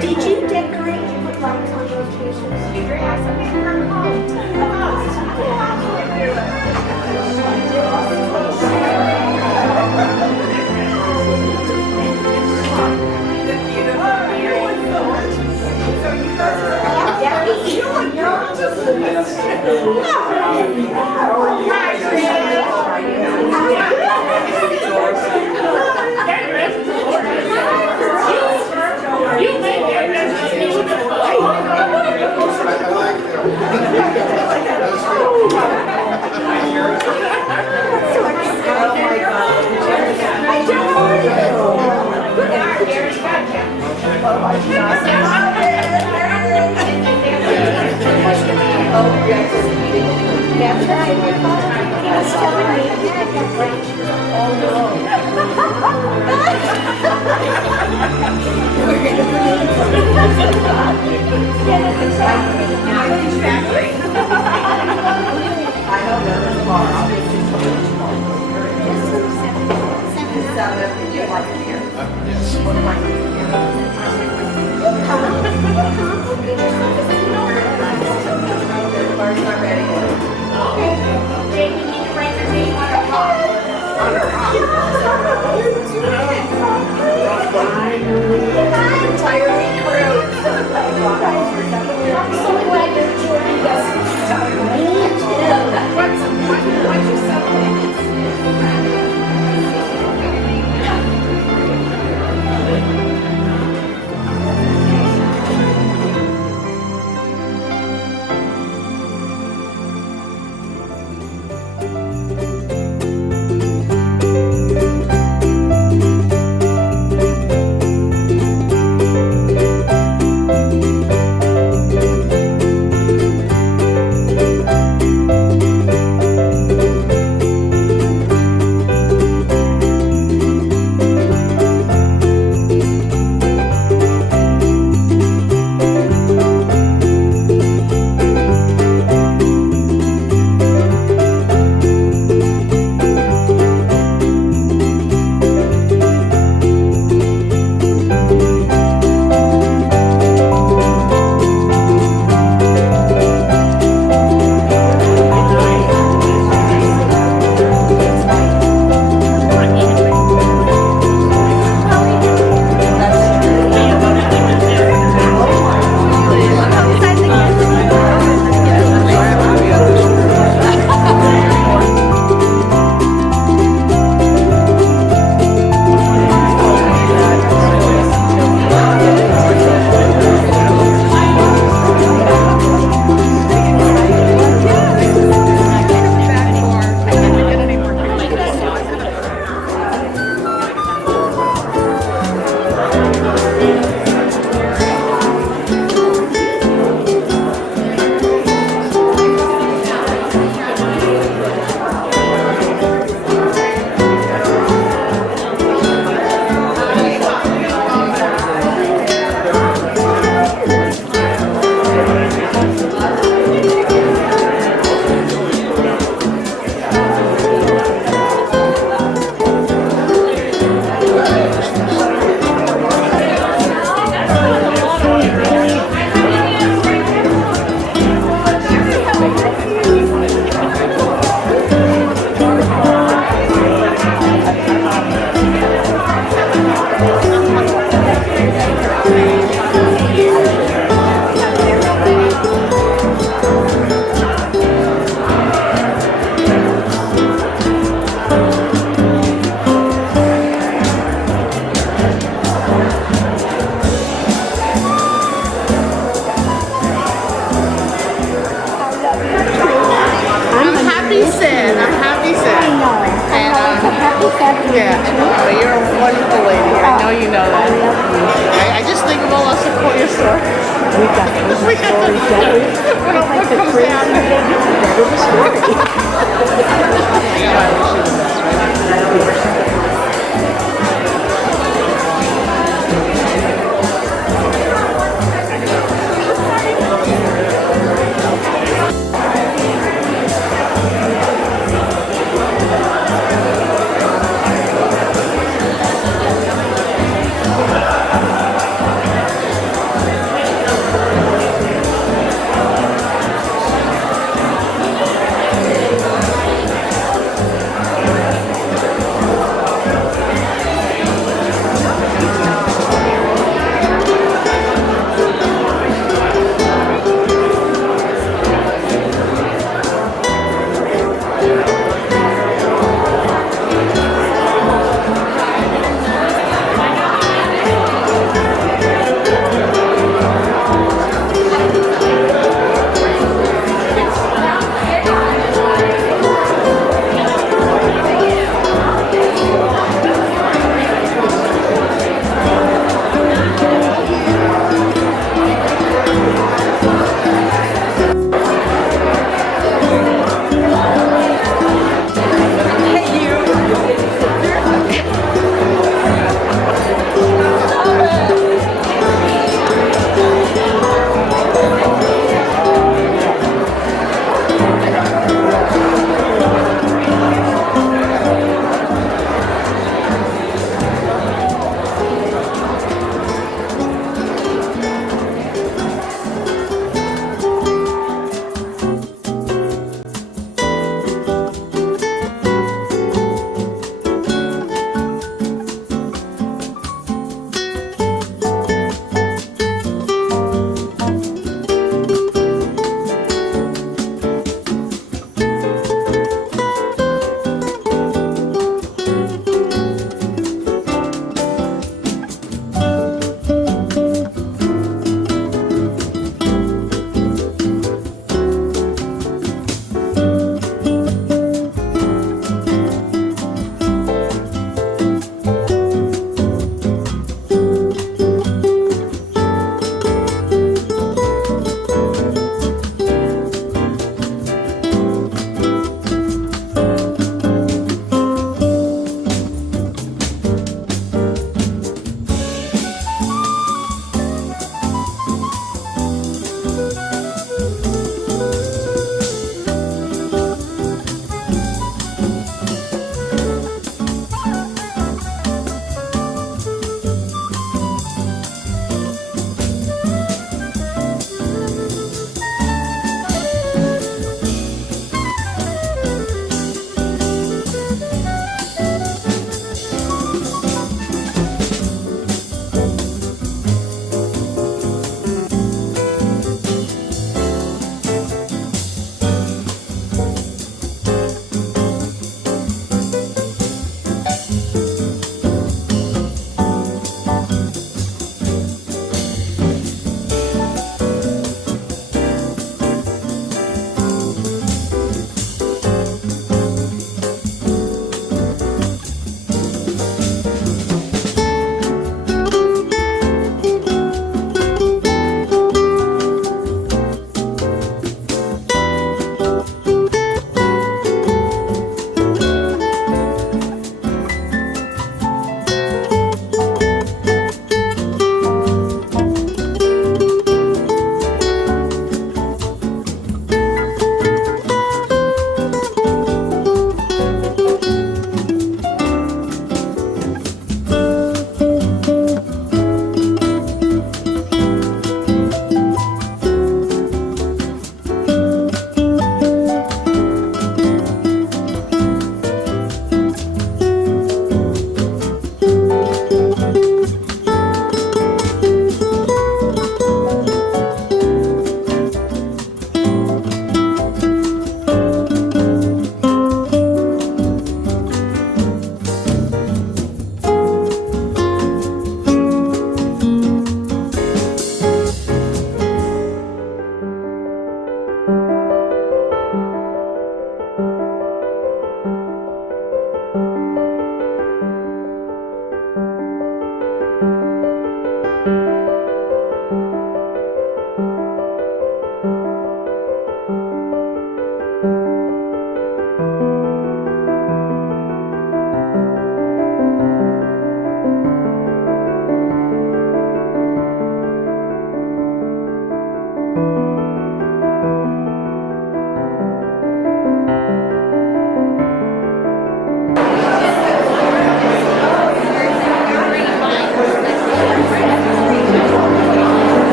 Did you decorate and put lights on those pictures? Keep your ass up in her home. That's right. He was telling me. Oh no. I don't know there's a bar. I'll be just you like it here. Yes. What am I doing here? The bar's not ready. Jake, you need to bring her name on her car. I'm tired.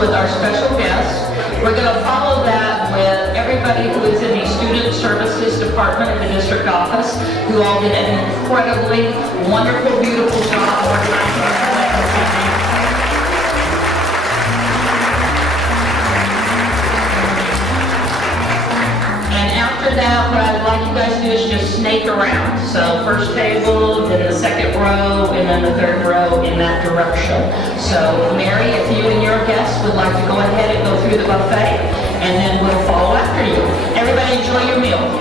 with our special guests. We're going to follow that with everybody who is in the Student Services Department at the district office, who all did an incredibly wonderful, beautiful job organizing this evening. And after that, what I'd like you guys to do is just snake around. So first table, then the second row, and then the third row in that direction. So Mary, if you and your guests would like to go ahead and go through the buffet, and then we'll follow after you. Everybody enjoy your meal.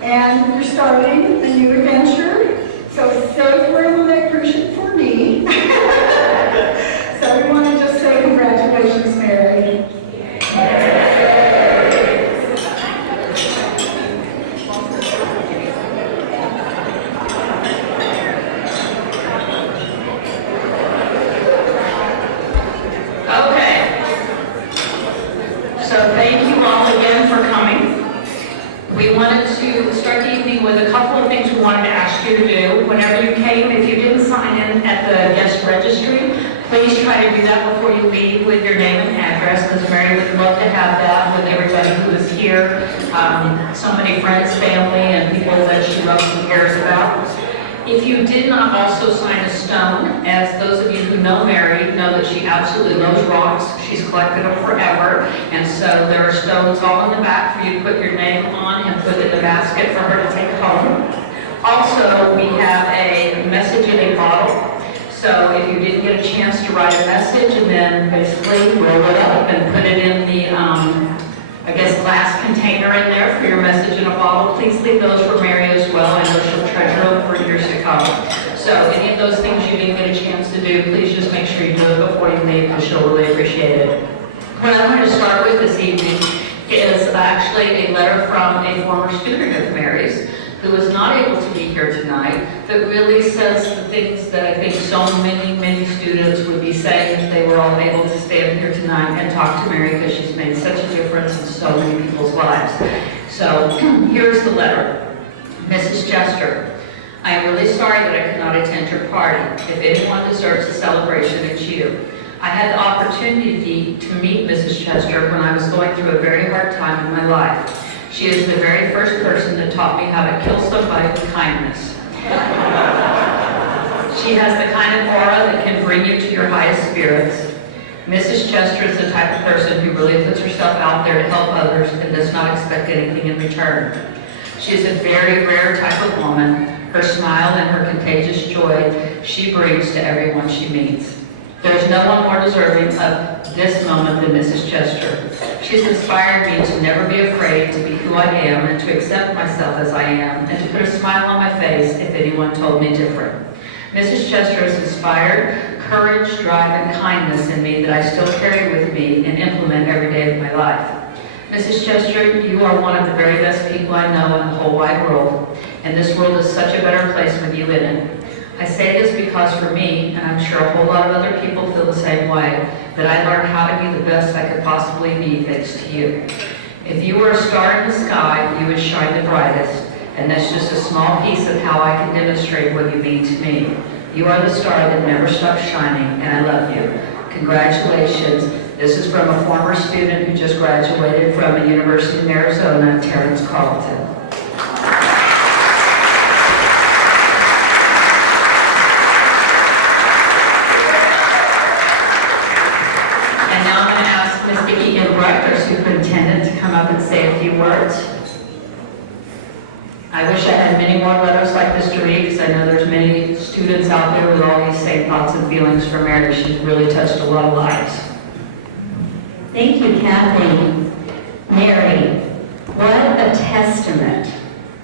And we're starting a new adventure, so safe wearing that cruise ship for me. So we want to just say congratulations, Mary. Okay. So thank you all again for coming. We wanted to start the evening you with a couple of things we wanted to ask you to do. Whenever you came, if you didn't sign in at the guest registry, please try to do that before you leave with your name and address, because Mary would love to have that with everybody who is here. So many friends, family, and people that she loves and cares about. If you did not also sign a stone, as those of you who know Mary know that she absolutely loves rocks. She's collected them forever, and so there are stones all in the back for you to put your name on and put in the basket for her to take home. Also, we have a message in a bottle. So if you didn't get a chance to write a message and then basically roll it up and put it in the, glass container in there for your message in a bottle, please leave those for Mary as well. I know she'll treasure them for years to come. So any of those things you didn't get a chance to do, please just make sure you do it before you leave, because she'll really appreciate it. What I'm going to start with this evening is actually a letter from a former student of Mary's who is not able to be here tonight, that really says the things that I think so many students would be saying if they were all able to stand here tonight and talk to Mary, because she's made such a difference in so many people's lives. So here's the letter. Mrs. Chester, I am really sorry that I could not attend your party. If anyone deserves a celebration, it's you. I had the opportunity to meet Mrs. Chester when I was going through a very hard time in my life. She is the very first person that taught me how to kill somebody with kindness. She has the kind of aura that can bring you to your highest spirits. Mrs. Chester is the type of person who really puts herself out there to help others and does not expect anything in return. She is a very rare type of woman. Her smile and her contagious joy she brings to everyone she meets. There is no one more deserving of this moment than Mrs. Chester. She's inspired me to never be afraid to be who I am and to accept myself as I am and to put a smile on my face if anyone told me different. Mrs. Chester has inspired courage, drive, and kindness in me that I still carry with me and implement every day of my life. Mrs. Chester, you are one of the very best people I know in the whole wide world, and this world is such a better place with you in it. I say this because for me, and I'm sure a whole lot of other people feel the same way, that I learned how to be the best I could possibly be thanks to you. If you were a star in the sky, you would shine the brightest, and that's just a small piece of how I can demonstrate what you mean to me. You are the star that never stops shining, and I love you. Congratulations. This is from a former student who just graduated from the University of Arizona, Terrence Carlton. Our superintendent to come up and say a few words. I wish I had many more letters like this to read, because I know there's many students out there with all these same thoughts and feelings for Mary. She's really touched a lot of lives. Thank you, Kathy. Mary, what a testament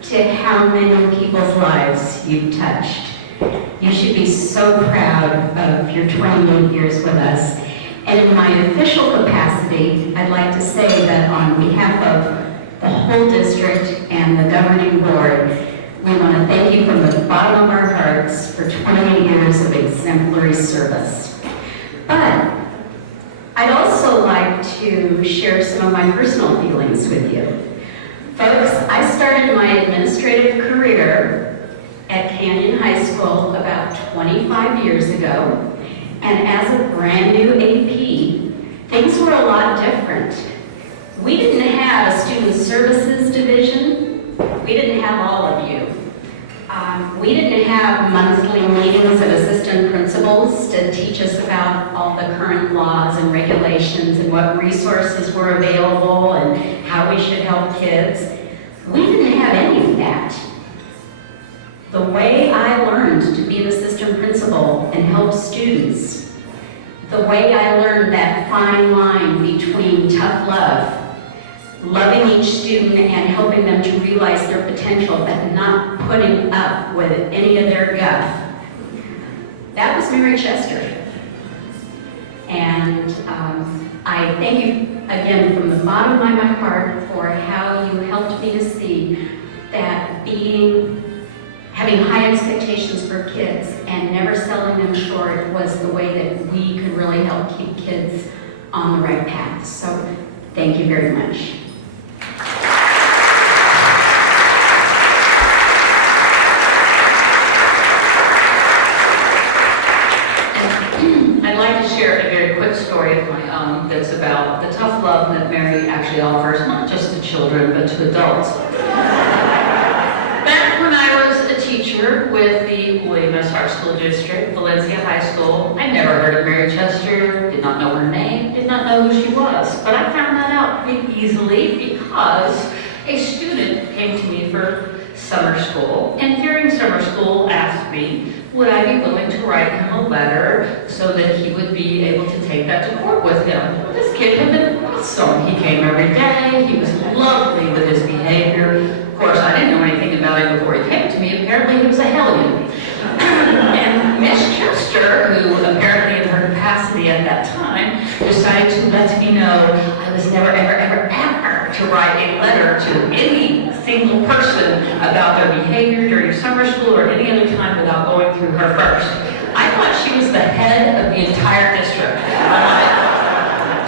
to how many people's lives you've touched. You should be so proud of your 28 years with us. And in my official capacity, I'd like to say that on behalf of the whole district and the governing board, we want to thank you from the bottom of our hearts for 28 years of exemplary service. But I'd also like to share some of my personal feelings with you. Folks, I started my administrative career at Canyon High School about 25 years ago. And as a brand new AP, things were a lot different. We didn't have a student services division. We didn't have all of you. We didn't have monthly meetings of assistant principals to teach us about all the current laws and regulations and what resources were available and how we should help kids. We didn't have any of that. The way I learned to be an assistant principal and help students, the way I learned that fine line between tough love, loving each student and helping them to realize their potential, but not putting up with any of their guff, that was Mary Chester. And I thank you again from the bottom of my heart for how you helped me to see that having high expectations for kids and never selling them short was the way that we could really help keep kids on the right path. So thank you very much. actually offers not just to children, but to adults. Back when I was a teacher with the Williams High School District, Valencia High School, I never heard of Mary Chester, did not know her name, did not know who she was. But I found that out pretty easily because a student came to me for summer school, and during summer school asked me, would I be willing to write him a letter so that he would be able to take that to court with him? Well, this kid had been awesome. He came every day, he was lovely with his behavior. Of course, I didn't know anything about him before he came to me. Apparently, he was a hellion. And Miss Chester, who apparently in her capacity at that time, decided to let me know I was never, ever, ever, ever to write a letter to any single person about their behavior during summer school or any other time without going through her first. I thought she was the head of the entire district.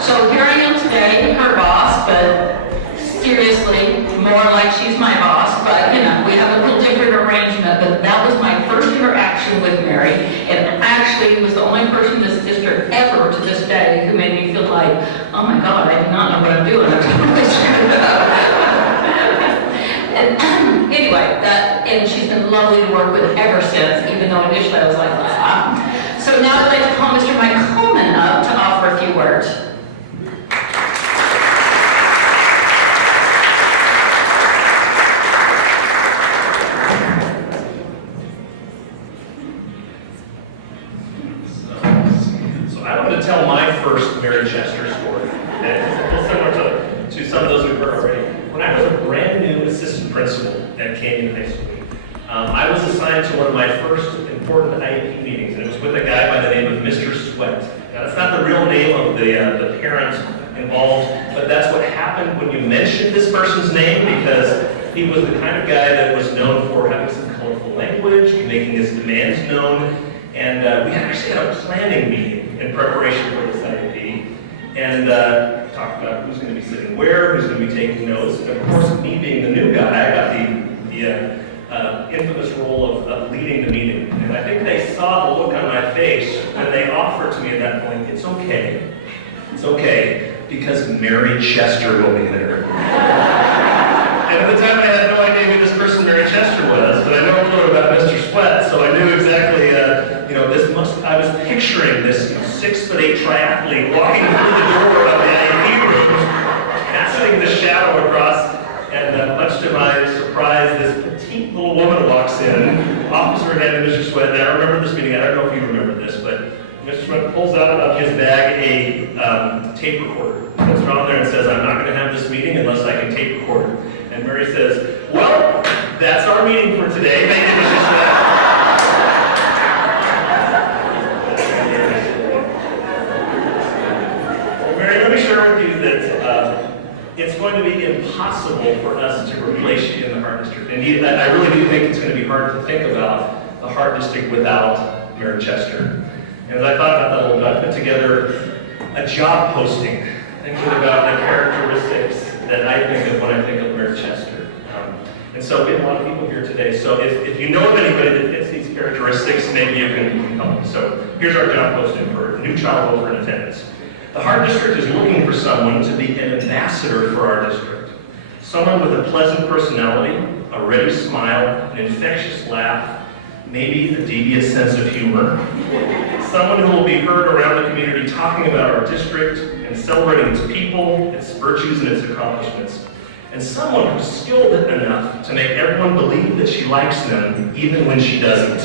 So here I am today, her boss, but seriously, more like she's my boss, but you know, we have a little different arrangement, but that was my first interaction with Mary, and actually was the only person in this district ever to this day who made me feel like, oh my God, I do not know what I'm doing, I'm totally screwed up. And anyway, and she's been lovely to work with ever since, even though initially I was like, ah. So now I'd like to call Mr. Mike Coleman up to offer a few words. Tell my first Mary Chester story. And it's a little similar to some of those we've heard already. When I was a brand new assistant principal at Canyon High School, I was assigned to one of my first important IEP meetings, and it was with a guy by the name of Mr. Sweat. Now, that's not the real name of the parent involved, but that's what happened when you mentioned this person's name, because he was the kind of guy that was known for having some colorful language, making his demands known, and we actually had a planning meeting in preparation for this IEP, and talked about who's going to be sitting where, who's going to be taking notes. And of course, me being the new guy, I got the infamous role of leading the meeting. And I think they saw the look on my face when they offered to me at that point, it's okay, because Mary Chester will be there. And at the time, I had no idea who this person Mary Chester was, but I know a little about Mr. Sweat, so I knew exactly, I was picturing this 6'8" triathlete walking through the door of the IEP room, casting the shadow across, and much to my surprise, this petite little woman walks in, officer handed Mr. Sweat, and I remember this meeting, I don't know if you remember this, but Mr. Sweat pulls out of his bag a tape recorder, puts it on there and says, I'm not going to have this meeting unless I can tape record it. And Mary says, well, that's our meeting for today. Thank you, Mr. Sweat. Well, Mary, let me share with you that it's going to be impossible for us to replace you in the Heart District. Indeed, I really do think it's going to be hard to think about the Heart District without Mary Chester. And as I thought about that a little bit, I put together a job posting, thinking about the characteristics that I think of when I think of Mary Chester. And so we have a lot of people here today. So if you know of anybody that fits these characteristics, maybe you can help. So here's our job posting for new child welfare and attendance. The Heart District is looking for someone to be an ambassador for our district. Someone with a pleasant personality, a ready smile, an infectious laugh, maybe a devious sense of humor. Someone who will be heard around the community talking about our district and celebrating its people, its virtues, and its accomplishments. And someone who's skilled enough to make everyone believe that she likes them, even when she doesn't.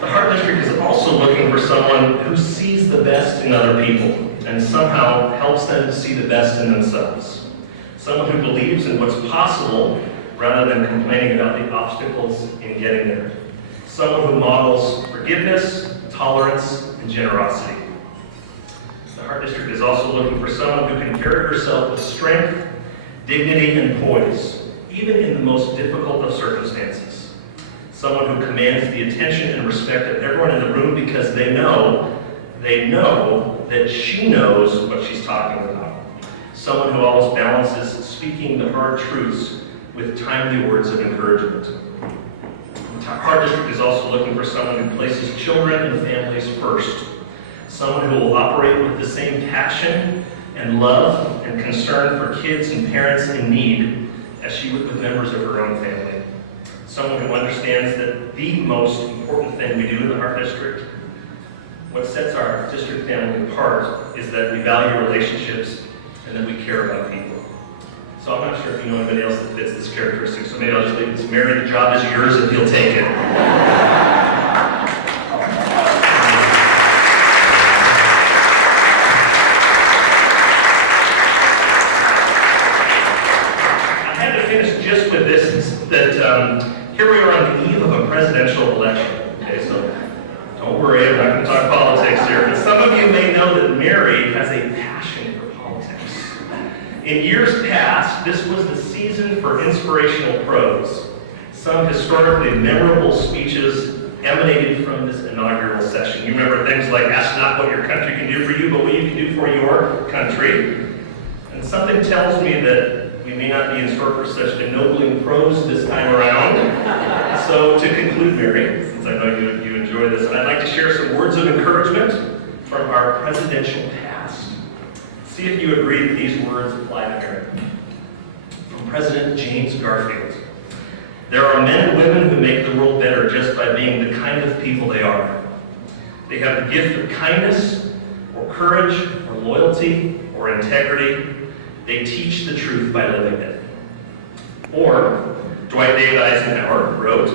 The Heart District is also looking for someone who sees the best in other people and somehow helps them to see the best in themselves. Someone who believes in what's possible rather than complaining about the obstacles in getting there. Someone who models forgiveness, tolerance, and generosity. The Heart District is also looking for someone who can carry herself with strength, dignity, and poise, even in the most difficult of circumstances. Someone who commands the attention and respect of everyone in the room because they know that she knows what she's talking about. Someone who always balances speaking the hard truths with timely words of encouragement. The Heart District is also looking for someone who places children and families first. Someone who will operate with the same passion and love and concern for kids and parents in need as she worked with members of her own family. Someone who understands that the most important thing we do in the Heart District, what sets our district family apart, is that we value relationships and that we care about people. So I'm not sure if you know anybody else that fits this characteristic, so maybe I'll just leave it to Mary. The job is yours if you'll take it. I had to finish just with this, that here we are on the eve of a presidential election. Okay, so don't worry, I'm not going to talk politics here, but some of you may know that Mary has a passion for politics. In years past, this was the season for inspirational prose. Some historically memorable speeches emanated from this inaugural session. You remember things like, ask not what your country can do for you, but what you can do for your country. And something tells me that we may not be in store for such ennobling prose this time around. So to conclude, Mary, since I know you enjoy this, I'd like to share some words of encouragement from our presidential past. See if you agree that these words apply to Mary. From President James Garfield. There are men and women who make the world better just by being the kind of people they are. They have the gift of kindness, or courage, or loyalty, or integrity. They teach the truth by living it. Or, Dwight David Eisenhower wrote,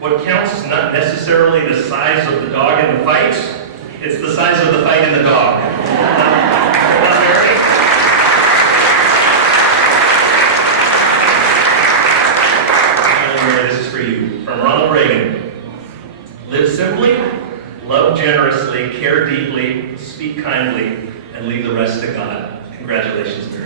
what counts is not necessarily the size of the dog in the fight, it's the size of the fight in the dog. Mary, this is for you. From Ronald Reagan. Live simply, love generously, care deeply, speak kindly, and leave the rest to God. Congratulations, Mary.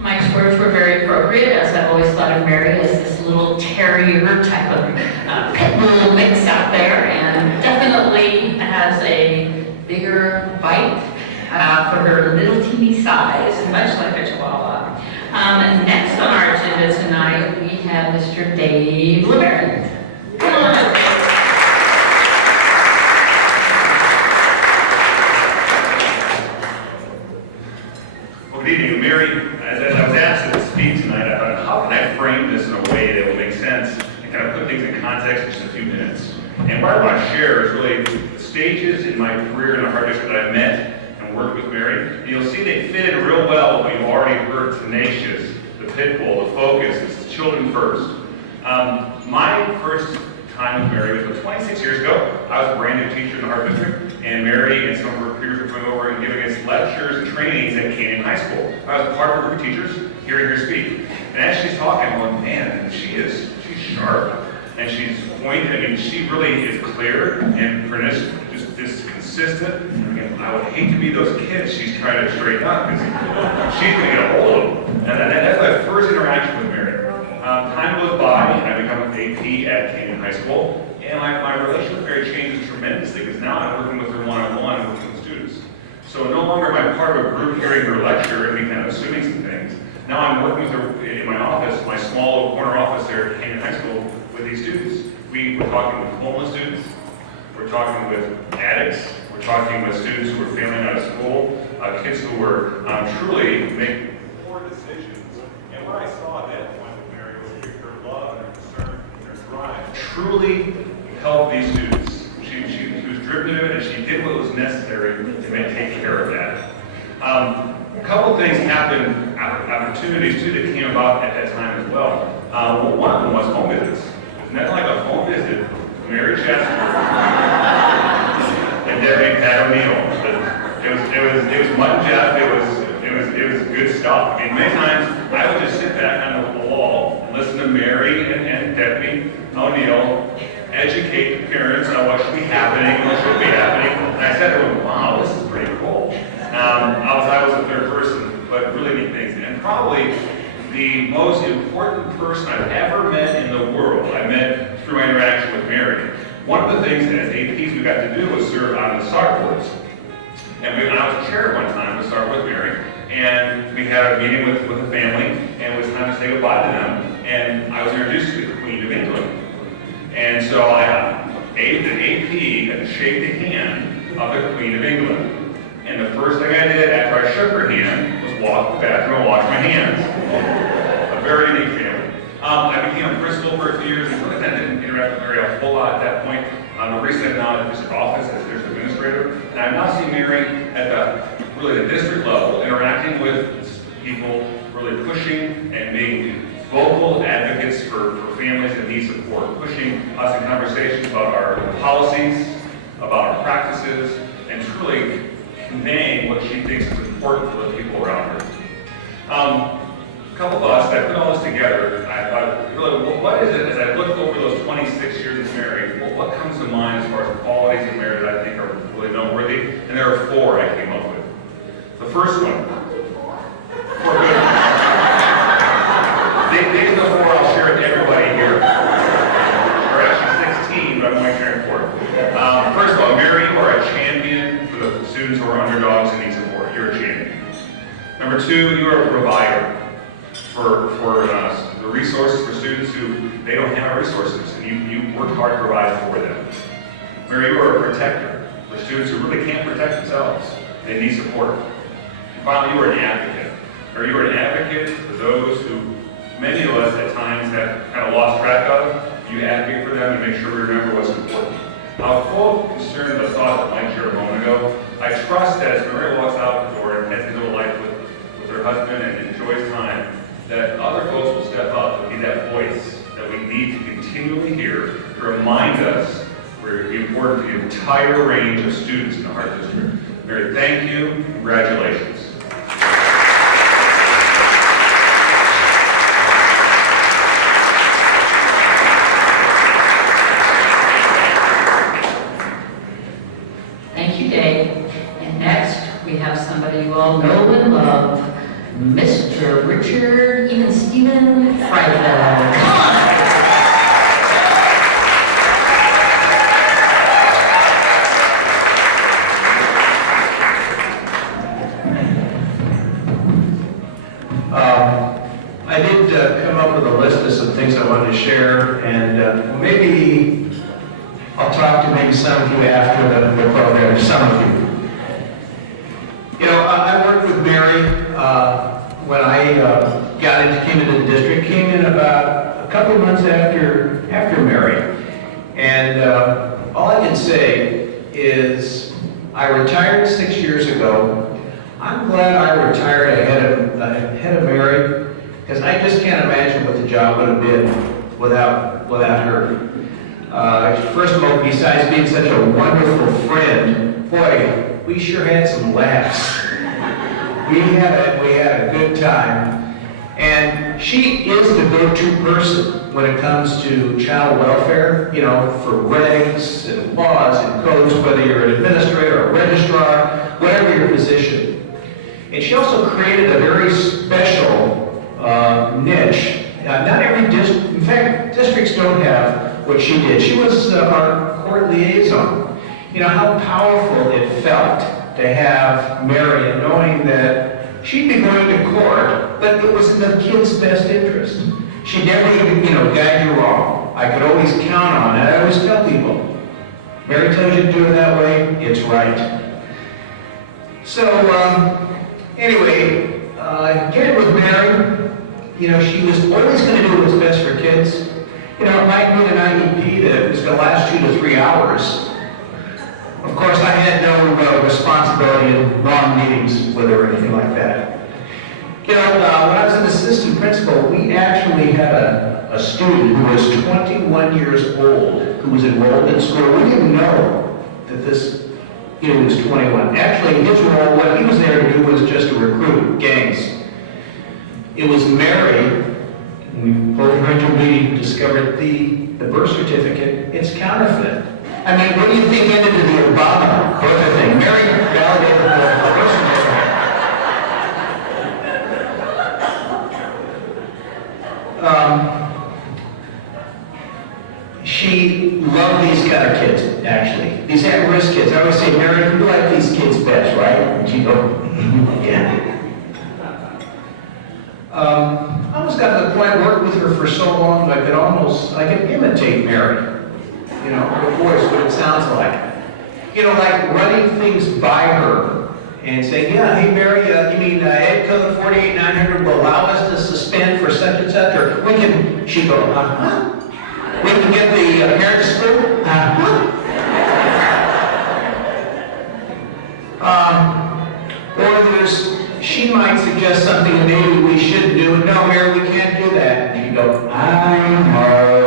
Mike's words were very appropriate, as I've always thought of Mary as this little terrier type of pit bull mix out there, and definitely has a bigger bite for her little teeny size, much like a Chihuahua. Next on our agenda tonight, we have Mr. Dave LeBaron. Come on up. Well, good evening, Mary. As I was asked to speak tonight, I thought, how can I frame this in a way that will make sense and kind of put things in context in just a few minutes? And what I want to share is really the stages in my career in the Heart District that I met and worked with Mary. And you'll see they fit in real well with what you've already heard: tenacious, the pit bull, the focus, it's children first. My first time with Mary was 26 years ago. I was a brand new teacher in the Heart District, and Mary and some of her peers were going over and giving us lectures and trainings at Canyon High School. I was part of a group of teachers hearing her speak. And as she's talking, I'm going, man, she's sharp, and she's pointed. I mean, she really is clear and just this consistent. And I would hate to be those kids she's trying to straighten up, because she's going to get a hold of them. And that's my first interaction with Mary. Time goes by, and I become an AP at Canyon High School, and my relationship with Mary changes tremendously, because now I'm working with her one-on-one, working with students. So no longer am I part of a group hearing her lecture and me kind of assuming some things. Now I'm working with her in my office, my small corner office there at Canyon High School, with these students. We're talking with homeless students, we're talking with addicts, we're talking with students who are failing out of school, kids who were truly making poor decisions. And what I saw at that point with Mary was her love and her concern and her drive truly helped these students. She was driven to it, and she did what was necessary to take care of that. A couple things happened, opportunities too, that came about at that time as well. One of them was home visits. It was nothing like a home visit. Mary Chester and Deputy Pat O'Neill. It was Mud Jeff. It was good stuff. I mean, many times I would just sit back on the wall and listen to Mary and Deputy O'Neill educate the parents on what should be happening, what should be happening. And I said to them, wow, this is pretty cool. I was a third person, but really neat things. And probably the most important person I've ever met in the world, I met through my interaction with Mary. One of the things as APs we got to do was serve on the SAR boards. And I was a chair one time to start with Mary, and we had a meeting with the family, and it was time to say goodbye to them. And I was introduced to the And so the AP had to shake the hand of the Queen of England. And the first thing I did after I shook her hand was walk to the bathroom and wash my hands. A very unique family. I became a principal for a few years and really didn't interact with Mary a whole lot at that point. Recently I'm now at district office as district administrator. And I now see Mary at the district level interacting with people, really pushing and being vocal advocates for families that need support, pushing us in conversations about our policies, about our practices, and truly conveying what she thinks is important for the people around her. A couple thoughts, I put all this together, I thought, really, what is it, as I look over those 26 years of Mary, what comes to mind as far as qualities of Mary that I think are really noteworthy? And there are 4 I came up with. The first one, 4 good. These are the 4 I'll share with everybody here. Or actually 16, but I'm only sharing 4. First of all, Mary, you are a champion for the students who are underdogs and need support. You're a champion. Number 2, you are a provider for the resources for students who they don't have resources, and you work hard to provide for them. Mary, you are a protector for students who really can't protect themselves. They need support. And finally, you are an advocate. Mary, you are an advocate for those who many of us at times have kind of lost track of. You advocate for them and make sure we remember what's important. Now, full concern of the thought that Mike shared a moment ago, I trust that as Mary walks out the door and heads into a life with her husband and enjoys time, that other folks will step up and be that voice that we need to continually hear to remind us we're important to the entire range of students in the Heart District. Mary, thank you. Congratulations. Thank you, Dave. And next, we have somebody you all know and love, Mr. Richard, even Stephen Freifeld. Come on. I did come up with a list of some things I wanted to share, and maybe I'll talk to maybe some of you after the program, some of you. You know, I worked with Mary when I came into the district, came in about a couple of months after Mary. And all I can say is I retired 6 years ago. I'm glad I retired ahead of Mary, because I just can't imagine what the job would have been without her. First of all, besides being such a wonderful friend, boy, we sure had some laughs. We had a good time. And she is the go-to person when it comes to child welfare, you know, for regs and laws and codes, whether you're an administrator or a registrar, whatever your position. And she also created a very special niche. Not every district, in fact, districts don't have what she did. She was our court liaison. You know, how powerful it felt to have Mary, and knowing that she'd be going to court, but it was in the kid's best interest. She never even, guide you wrong. I could always count on it. I always tell people, Mary tells you to do it that way, it's right. So, anyway, again with Mary, she was always going to do what's best for kids. It might be an IEP that was going to last 2 to 3 hours. Of course, I had no responsibility in long meetings with her or anything like that. When I was an assistant principal, we actually had a student who was 21 years old who was enrolled in school. We didn't know that this kid was 21. Actually, his role, what he was there to do was just to recruit gangs. It was Mary, we pulled her into a meeting, discovered the birth certificate, it's counterfeit. I mean, what do you think ended to the Obama birth thing? Mary validated the birth certificate. She loved these kind of kids, actually. These at-risk kids. I always say, Mary, you like these kids best, right? And she'd go, yeah. I almost got to the point, I worked with her for so long, I could imitate Mary. you know, her voice, what it sounds like. You know, like running things by her and saying, yeah, hey Mary, you mean Ed Code 48900 will allow us to suspend for such and such, or we can, she'd go, uh-huh. We can get the parents to school, uh-huh. Or she might suggest something that maybe we shouldn't do, and no, Mary, we can't do that. And you go, I know.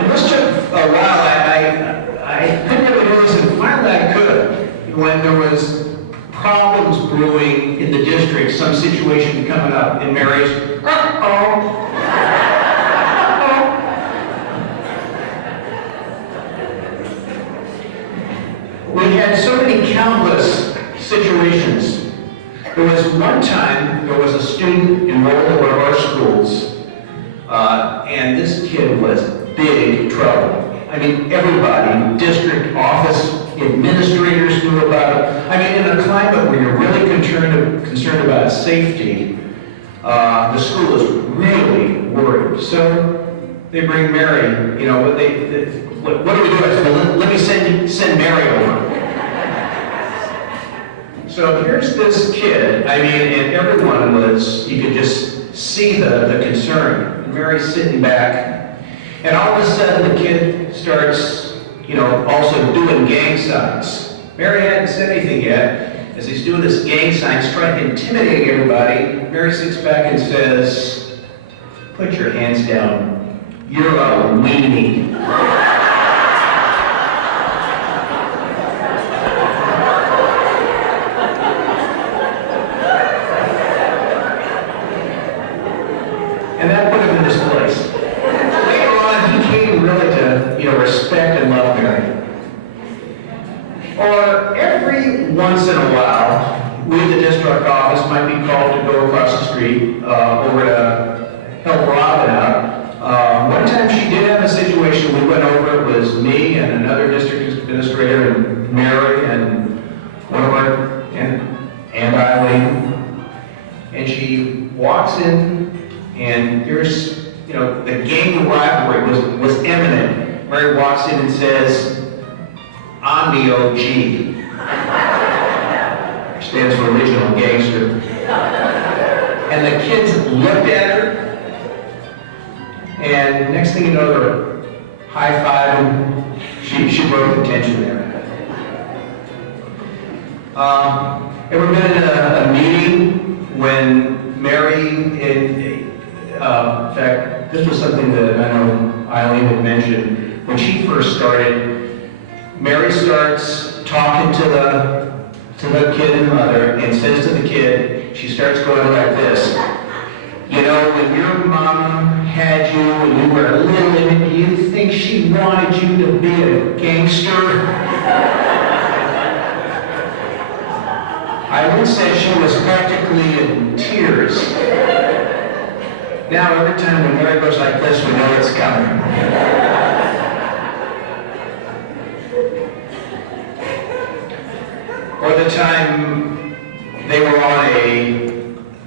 And this took a while. I couldn't really do this, and finally I could. When there was problems brewing in the district, some situation coming up, and Mary's, uh-oh. We had so many countless situations. There was one time, there was a student enrolled in one of our schools, and this kid was big trouble. I mean, everybody, district, office, administrators knew about it. I mean, in a climate where you're really concerned about safety, the school is really worried. So they bring Mary, you know, what do we do? I said, well, let me send Mary over. So here's this kid, I mean, and everyone was, you could just see the concern. And Mary's sitting back, and all of a sudden the kid starts, you know, also doing gang signs. Mary hadn't said anything yet. As he's doing this gang signs, trying to intimidate everybody, Mary sits back and says, put your hands down. You're a weenie. And that put him in this place. Later on, he came really to, you know, respect and love Mary. Or every once in a while, we at the district office might be called to go across the street over to help Robin out. One time she did have a situation, we went over, it was me and another district administrator and Mary and one of our, and Eileen. And she walks in, and there's, you know, the gang rivalry was imminent. Mary walks in and says, I'm the OG. Stands for original gangster. And the kids looked at her, and next thing you know, they're high-fiving. She broke the tension there. Ever been in a meeting when Mary, in fact, this was something that I know Eileen had mentioned. When she first started, Mary starts talking to the kid and the mother and says to the kid, she starts going like this. You know, when your mama had you when you were a little, do you think she wanted you to be a gangster? Eileen said she was practically in tears. Now, every time when Mary goes like this, we know it's coming. Or the time they were on a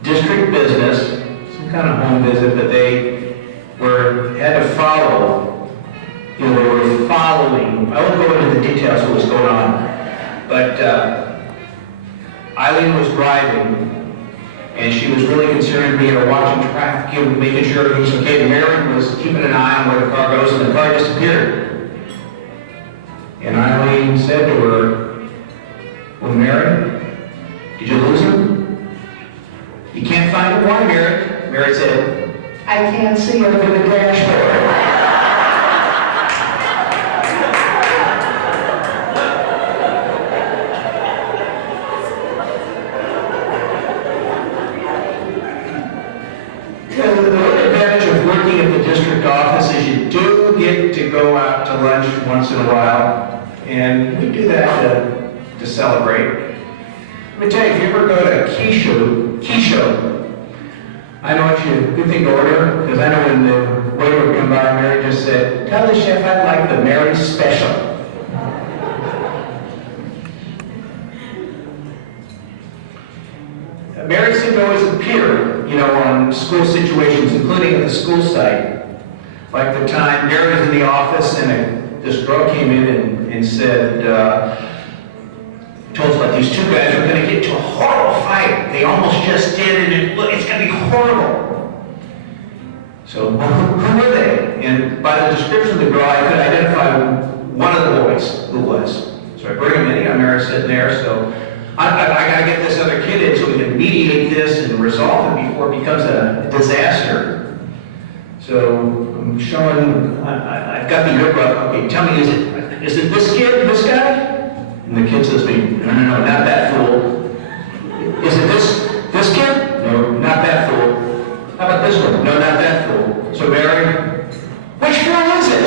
district business, some kind of home visit, but they had to follow. You know, they were following. I won't go into the details of what was going on, but Eileen was driving. And she was really concerned, you know, watching traffic and making sure everything was okay. And Mary was keeping an eye on where the car goes, and the car disappeared. And Eileen said to her, well, Mary, did you lose him? You can't find him? Why, Mary? Mary said, I can't see over the dashboard. Office is you do get to go out to lunch once in a while, and we do that to celebrate. Let me tell you, if you ever go to Quiche, I know what you good thing to order, because I know when the waiter would come by, Mary just said, tell the chef I'd like the Mary Special. Mary seemed to always appear, you know, on school situations, including at the school site. Like the time Mary was in the office and this girl came in and said, told us about these two guys were going to get into a horrible fight. They almost just did, and it's going to be horrible. So, well, who were they? And by the description of the girl, I could identify one of the boys who was. So I bring him in, Mary's sitting there, so I got to get this other kid in so we can mediate this and resolve it before it becomes a disaster. So I'm showing, I've got the yearbook. Okay, tell me, is it this kid, this guy? And the kid says to me, no, not that fool. Is it this kid? No, not that fool. How about this one? No, not that fool. So Mary, which fool is it?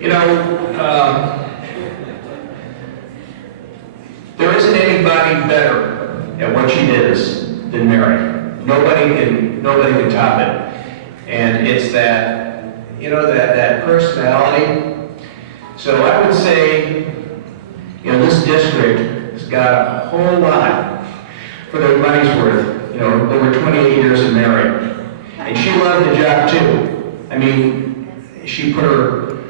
You know, there isn't anybody better at what she does than Mary. Nobody can top it. And it's that, you know, that personality. So I would say, you know, this district has got a whole lot for their money's worth. You know, over 28 years of Mary. And she loved the job too. I mean, she put her,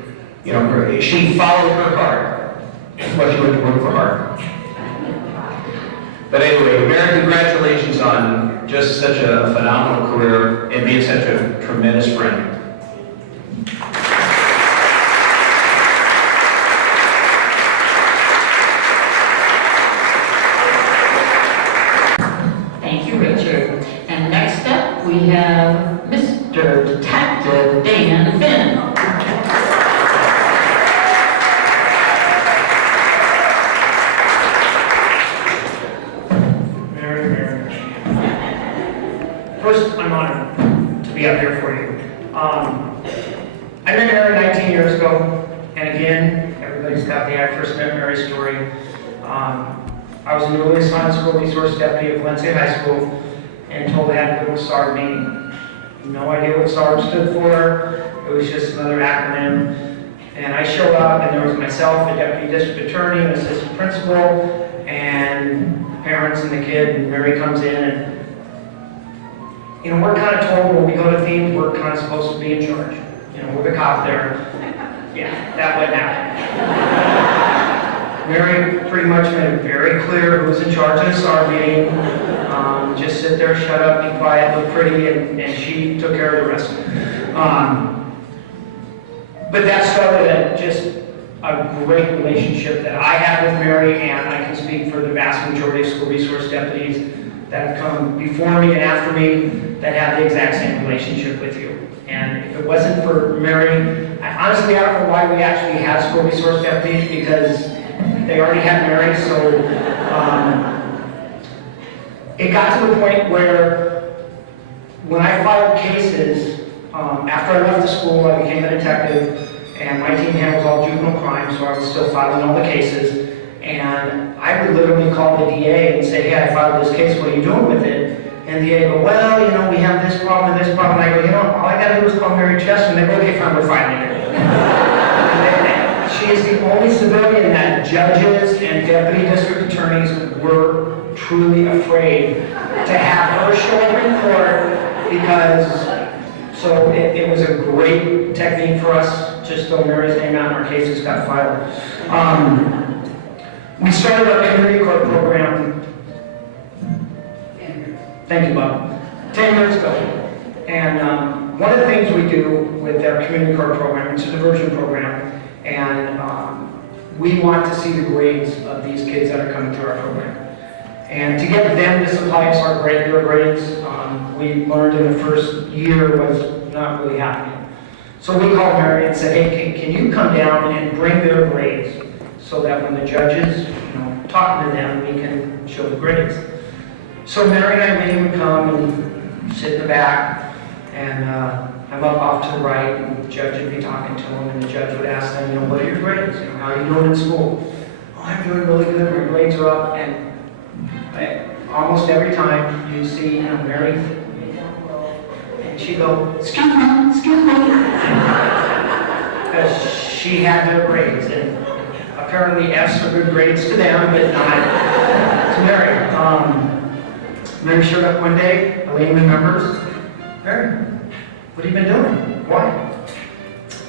you know, she followed her heart. That's why she went to work for her. But anyway, Mary, congratulations on just such a phenomenal career and being such a tremendous friend. Thank you, Richard. And next up, we have Mr. Detective Dan Finn. First, I'm honored to be up here for you. I met Mary 19 years ago, and again, everybody's got the I first met Mary story. I was a newly assigned school resource deputy at Valencia High School and told I had to go to SARB meeting. No idea what SARB stood for. It was just another acronym. And I showed up, and there was myself, a deputy district attorney, an assistant principal, and parents and the kid, and Mary comes in, and you know, we're kind of told when we go to themes, we're kind of supposed to be in charge. You know, we're the cop there. Yeah, that wouldn't happen. Mary pretty much made it very clear who was in charge of the SAR meeting. Just sit there, shut up, be quiet, look pretty, and she took care of the rest. But that started at just a great relationship that I had with Mary, and I can speak for the vast majority of school resource deputies that have come before me and after me that have the exact same relationship with you. And if it wasn't for Mary, honestly, I don't know why we actually had school resource deputies, because they already had Mary, so it got to the point where when I filed cases, after I left the school, I became a detective, and my team handles all juvenile crime, so I was still filing all the cases. And I would literally call the DA and say, hey, I filed this case, what are you doing with it? And the DA go, well, you know, we have this problem and this problem. And I go, you know, all I gotta do is call Mary Chester, and they go, okay, fine, we're filing it. She is the only civilian that judges and deputy district attorneys were truly afraid to have her show up in court, because, so it was a great technique for us, just throw Mary's name out and our cases got filed. We started our community court program, thank you, Bob, 10 years ago. And one of the things we do with our community court program, it's a diversion program, and we want to see the grades of these kids that are coming through our program. And to get them to supply us our regular grades, we learned in the first year was not really happening. So we called Mary and said, hey, can you come down and bring their grades, so that when the judges, you know, talking to them, we can show the grades. So Mary and I would come and sit in the back, and I'm up off to the right, and the judge would be talking to them, and the judge would ask them, you know, what are your grades? You know, how are you doing in school? Oh, I'm doing really good, my grades are up, and almost every time you see, you know, Mary, and she'd go, excuse me, because she had their grades, and apparently F's are good grades to them, but not to Mary. Mary showed up one day, Elaine remembers, Mary, what have you been doing? Why?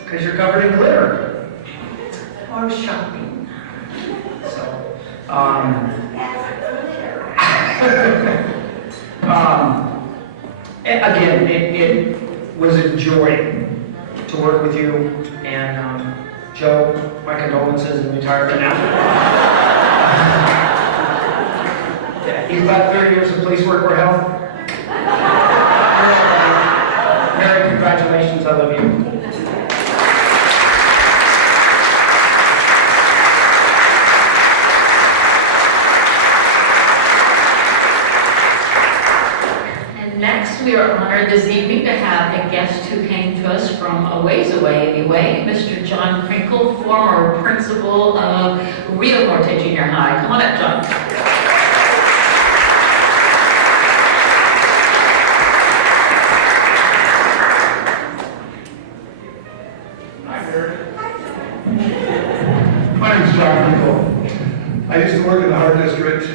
Because you're covered in glitter. I was shopping. So, again, it was a joy to work with you, and Joe, my condolences in retirement now. Yeah, he's got 30 years of police work for health. Mary, congratulations, I love you. Next, we are honored this evening to have a guest who came to us from a ways away anyway, Mr. John Crinkle, former principal of Rio Norte Junior High. Come on up, John. Hi, Mary. My name is John Crinkle. I used to work in the Heart District,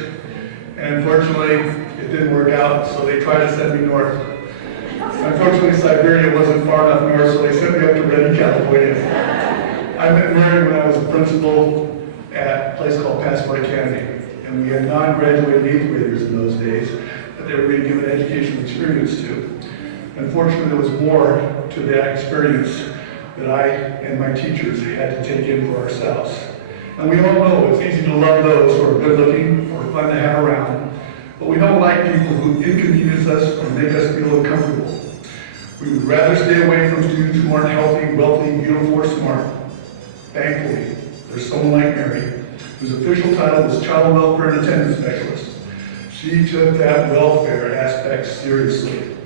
and unfortunately, it didn't work out, so they tried to send me north. Unfortunately, Siberia wasn't far enough north, so they sent me up to Redding, California. I met Mary when I was a principal at a place called Passport Academy, and we had non-graduated 8th graders in those days that they were being given educational experience to. Unfortunately, there was more to that experience that I and my teachers had to take in for ourselves. And we all know it's easy to love those who are good-looking or fun to have around, but we don't like people who inconvenience us or make us feel uncomfortable. We would rather stay away from students who aren't healthy, wealthy, beautiful, or smart. Thankfully, there's someone like Mary, whose official title was Child Welfare and Attendance Specialist. She took that welfare aspect seriously.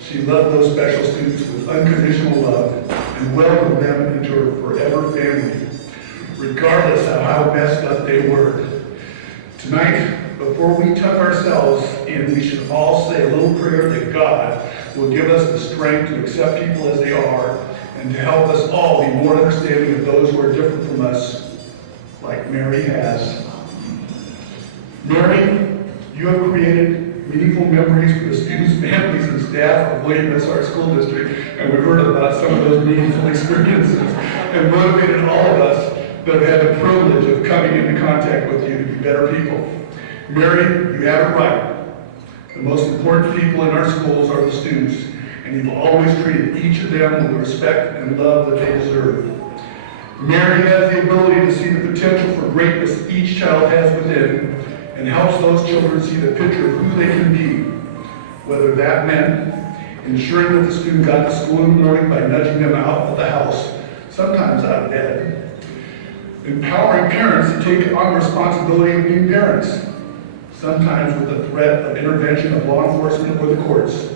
She loved those special students with unconditional love and welcomed them into her forever family, regardless of how messed up they were. Tonight, before we tuck ourselves in, we should all say a little prayer that God will give us the strength to accept people as they are and to help us all be more understanding of those who are different from us, like Mary has. Mary, you have created meaningful memories for the students, families, and staff of William S.R. School District, and we've heard about some of those meaningful experiences and motivated all of us that have had the privilege of coming into contact with you to be better people. Mary, you have it right. The most important people in our schools are the students, and you've always treated each of them with the respect and love that they deserve. Mary has the ability to see the potential for greatness each child has within, and helps those children see the picture of who they can be, whether that meant ensuring that the student got to school in the morning by nudging them out of the house, sometimes out of bed, empowering parents to take on the responsibility of being parents, sometimes with the threat of intervention of law enforcement or the courts.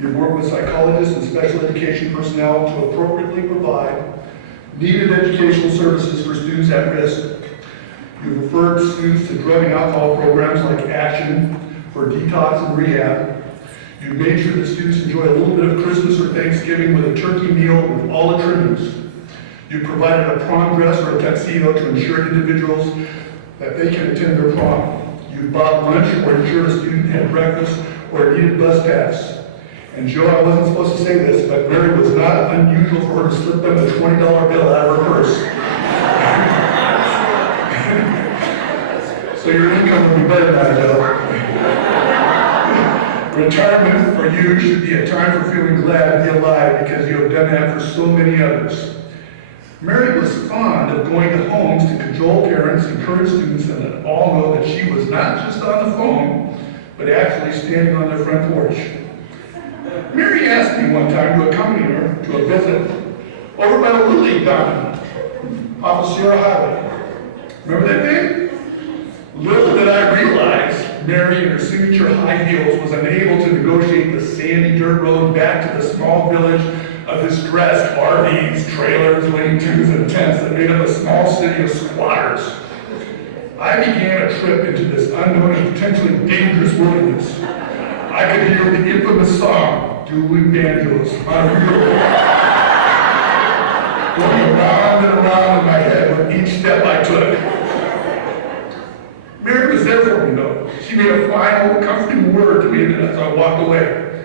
You've worked with psychologists and special education personnel to appropriately provide needed educational services for students at risk. You've referred students to drug and alcohol programs like Action for detox and rehab. You've made sure that students enjoy a little bit of Christmas or Thanksgiving with a turkey meal with all the trimmings. You've provided a prom dress or a tuxedo to ensure individuals that they can attend their prom. You bought lunch or ensured a student had breakfast or needed bus pass. And Joe, I wasn't supposed to say this, but Mary was not unusual for her to slip them a $20 bill out of her purse. So your income will be better now, Joe. Retirement for you should be a time for feeling glad to be alive because you have done that for so many others. Mary was fond of going to homes to cajole parents, encourage students, and let all know that she was not just on the phone, but actually standing on their front porch. Mary asked me one time to accompany her to a visit over by the Little League diamond off of Sierra Highway. Remember that day? Little did I realize Mary in her signature high heels was unable to negotiate the sandy dirt road back to the small village of distressed RVs, trailers, lean-tos, and tents that made up a small city of squatters. I began a trip into this unknown and potentially dangerous wilderness. I could hear the infamous song, Dueling Banjos, on a real going around and around in my head with each step I took. Mary was there for me, though. She made a final, comforting word to me as I walked away.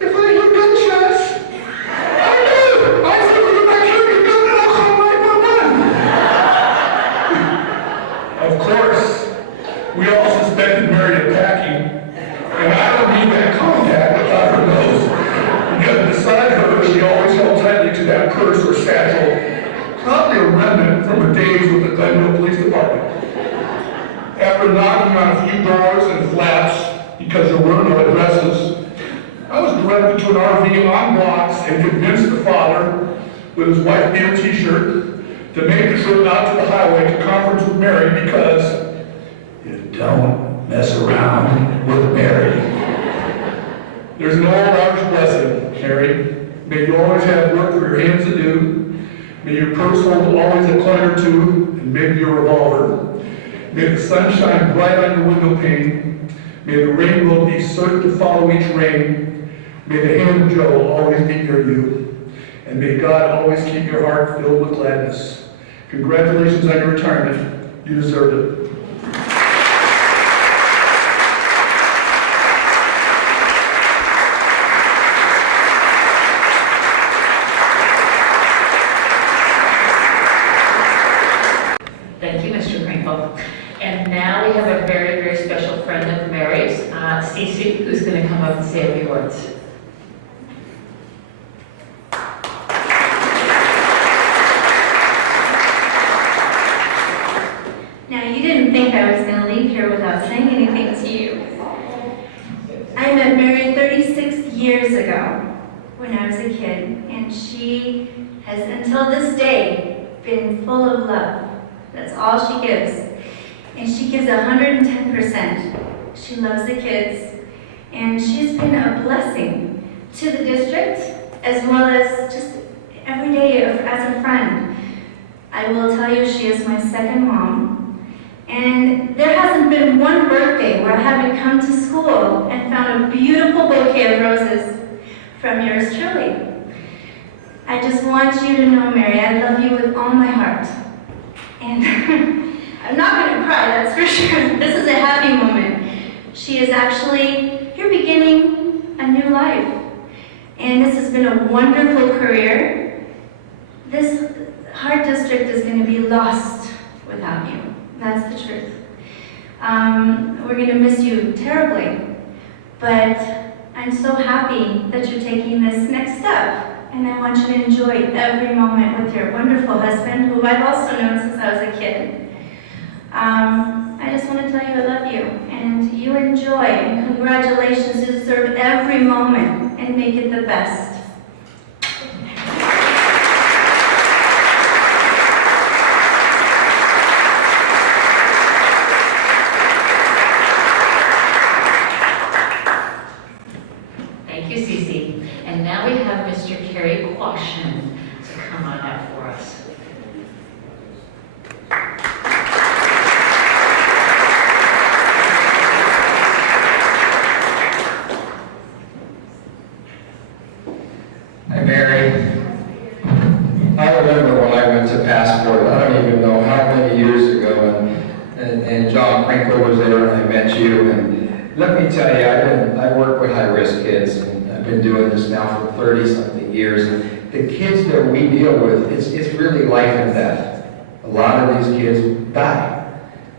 If I hear gunshots, I knew! I said, "When you're back here, you're gun, and I'll call 911." Of course, we all suspected Mary of packing, and I don't need that contact without her nose. Because beside her, she always held tightly to that purse or satchel, probably a remnant from her days with the Glenville Police Department. After knocking on a few doors and flaps, because there were no addresses, I was directed to an RV on blocks and convinced the father, with his wife beater t-shirt, to make the trip out to the highway to conference with Mary because you don't mess around with Mary. There's no large blessing, Mary. May you always have work for your hands to do. May your purse hold always a coin or two, and maybe your revolver. May the sun shine bright on your window pane. May the rainbow be certain to follow each rain. May the hand of Joe always be near you. And may God always keep your heart filled with gladness. Congratulations on your retirement. You deserved it. Thank you, Mr. Krinkle. And now we have a very, very special friend of Mary's, Cece, who's going to come up and say a few words. Now, you didn't think I was going to leave here without saying anything to you. I met Mary 36 years ago when I was a kid, and she has, until this day, been full of love. That's all she gives. And she gives 110%. She loves the kids, and she's been a blessing to the district, as well as just every day as a friend. I will tell you, she is my second mom. And there hasn't been one birthday where I haven't come to school and found a beautiful bouquet of roses from yours truly. I just want you to know, Mary, I love you with all my heart. And I'm not going to cry, that's for sure. This is a happy moment. She is actually, you're beginning a new life. And this has been a wonderful career. This Heart District is going to be lost without you. That's the truth. We're going to miss you terribly. But I'm so happy that you're taking this next step. And I want you to enjoy every moment with your wonderful husband, who I've also known since I was a kid. I just want to tell you I love you, and you enjoy, and congratulations. You deserve every moment, and make it the best. Thank you, Cece. And now we have Mr. Kerry Quashman to come on up for us. Hi, Mary. I remember when I went to Passport, I don't even know how many years ago, and John Krinkle was there and I met you, and let me tell you, I work with high-risk kids, and I've been doing this now for 30-something years, and the kids that we deal with, it's really life and death. A lot of these kids die.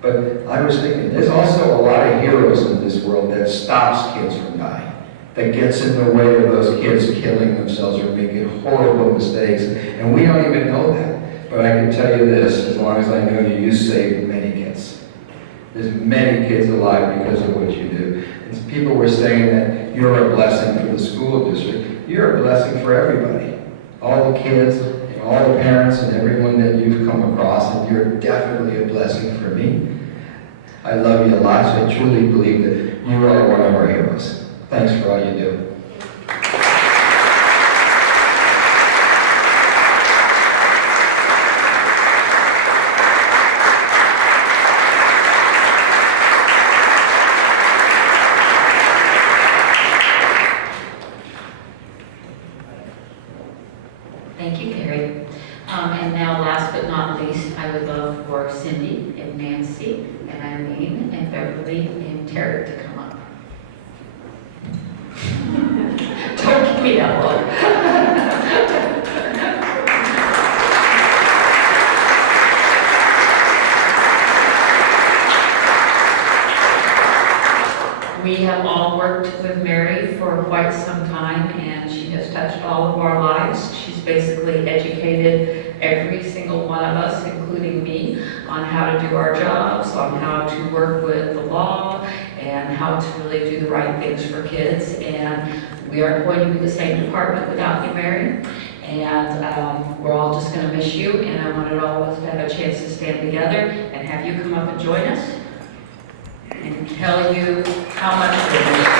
But I was thinking, there's also a lot of heroes in this world that stops kids from dying, that gets in the way of those kids killing themselves or making horrible mistakes, and we don't even know that. But I can tell you this, as long as I know you, you saved many kids. There's many kids alive because of what you do. And people were saying that you're a blessing for the school district. You're a blessing for everybody. All the kids, and all the parents, and everyone that you've come across, and you're definitely a blessing for me. I love you a lot, so I truly believe that you are one of our heroes. Thanks for all you do. Thank you, Carrie. And now, last but not least, I would love for Cindy and Nancy and Eileen and Beverly and Terry to come up. me that look. We have all worked with Mary for quite some time, and she has touched all of our lives. She's basically educated every single one of us, including me, on how to do our jobs, on how to work with the law, and how to really do the right things for kids. And we aren't going to be the same department without you, Mary. And we're all just going to miss you, and I wanted all of us to have a chance to stand together and have you come up and join us and tell you how much we miss you.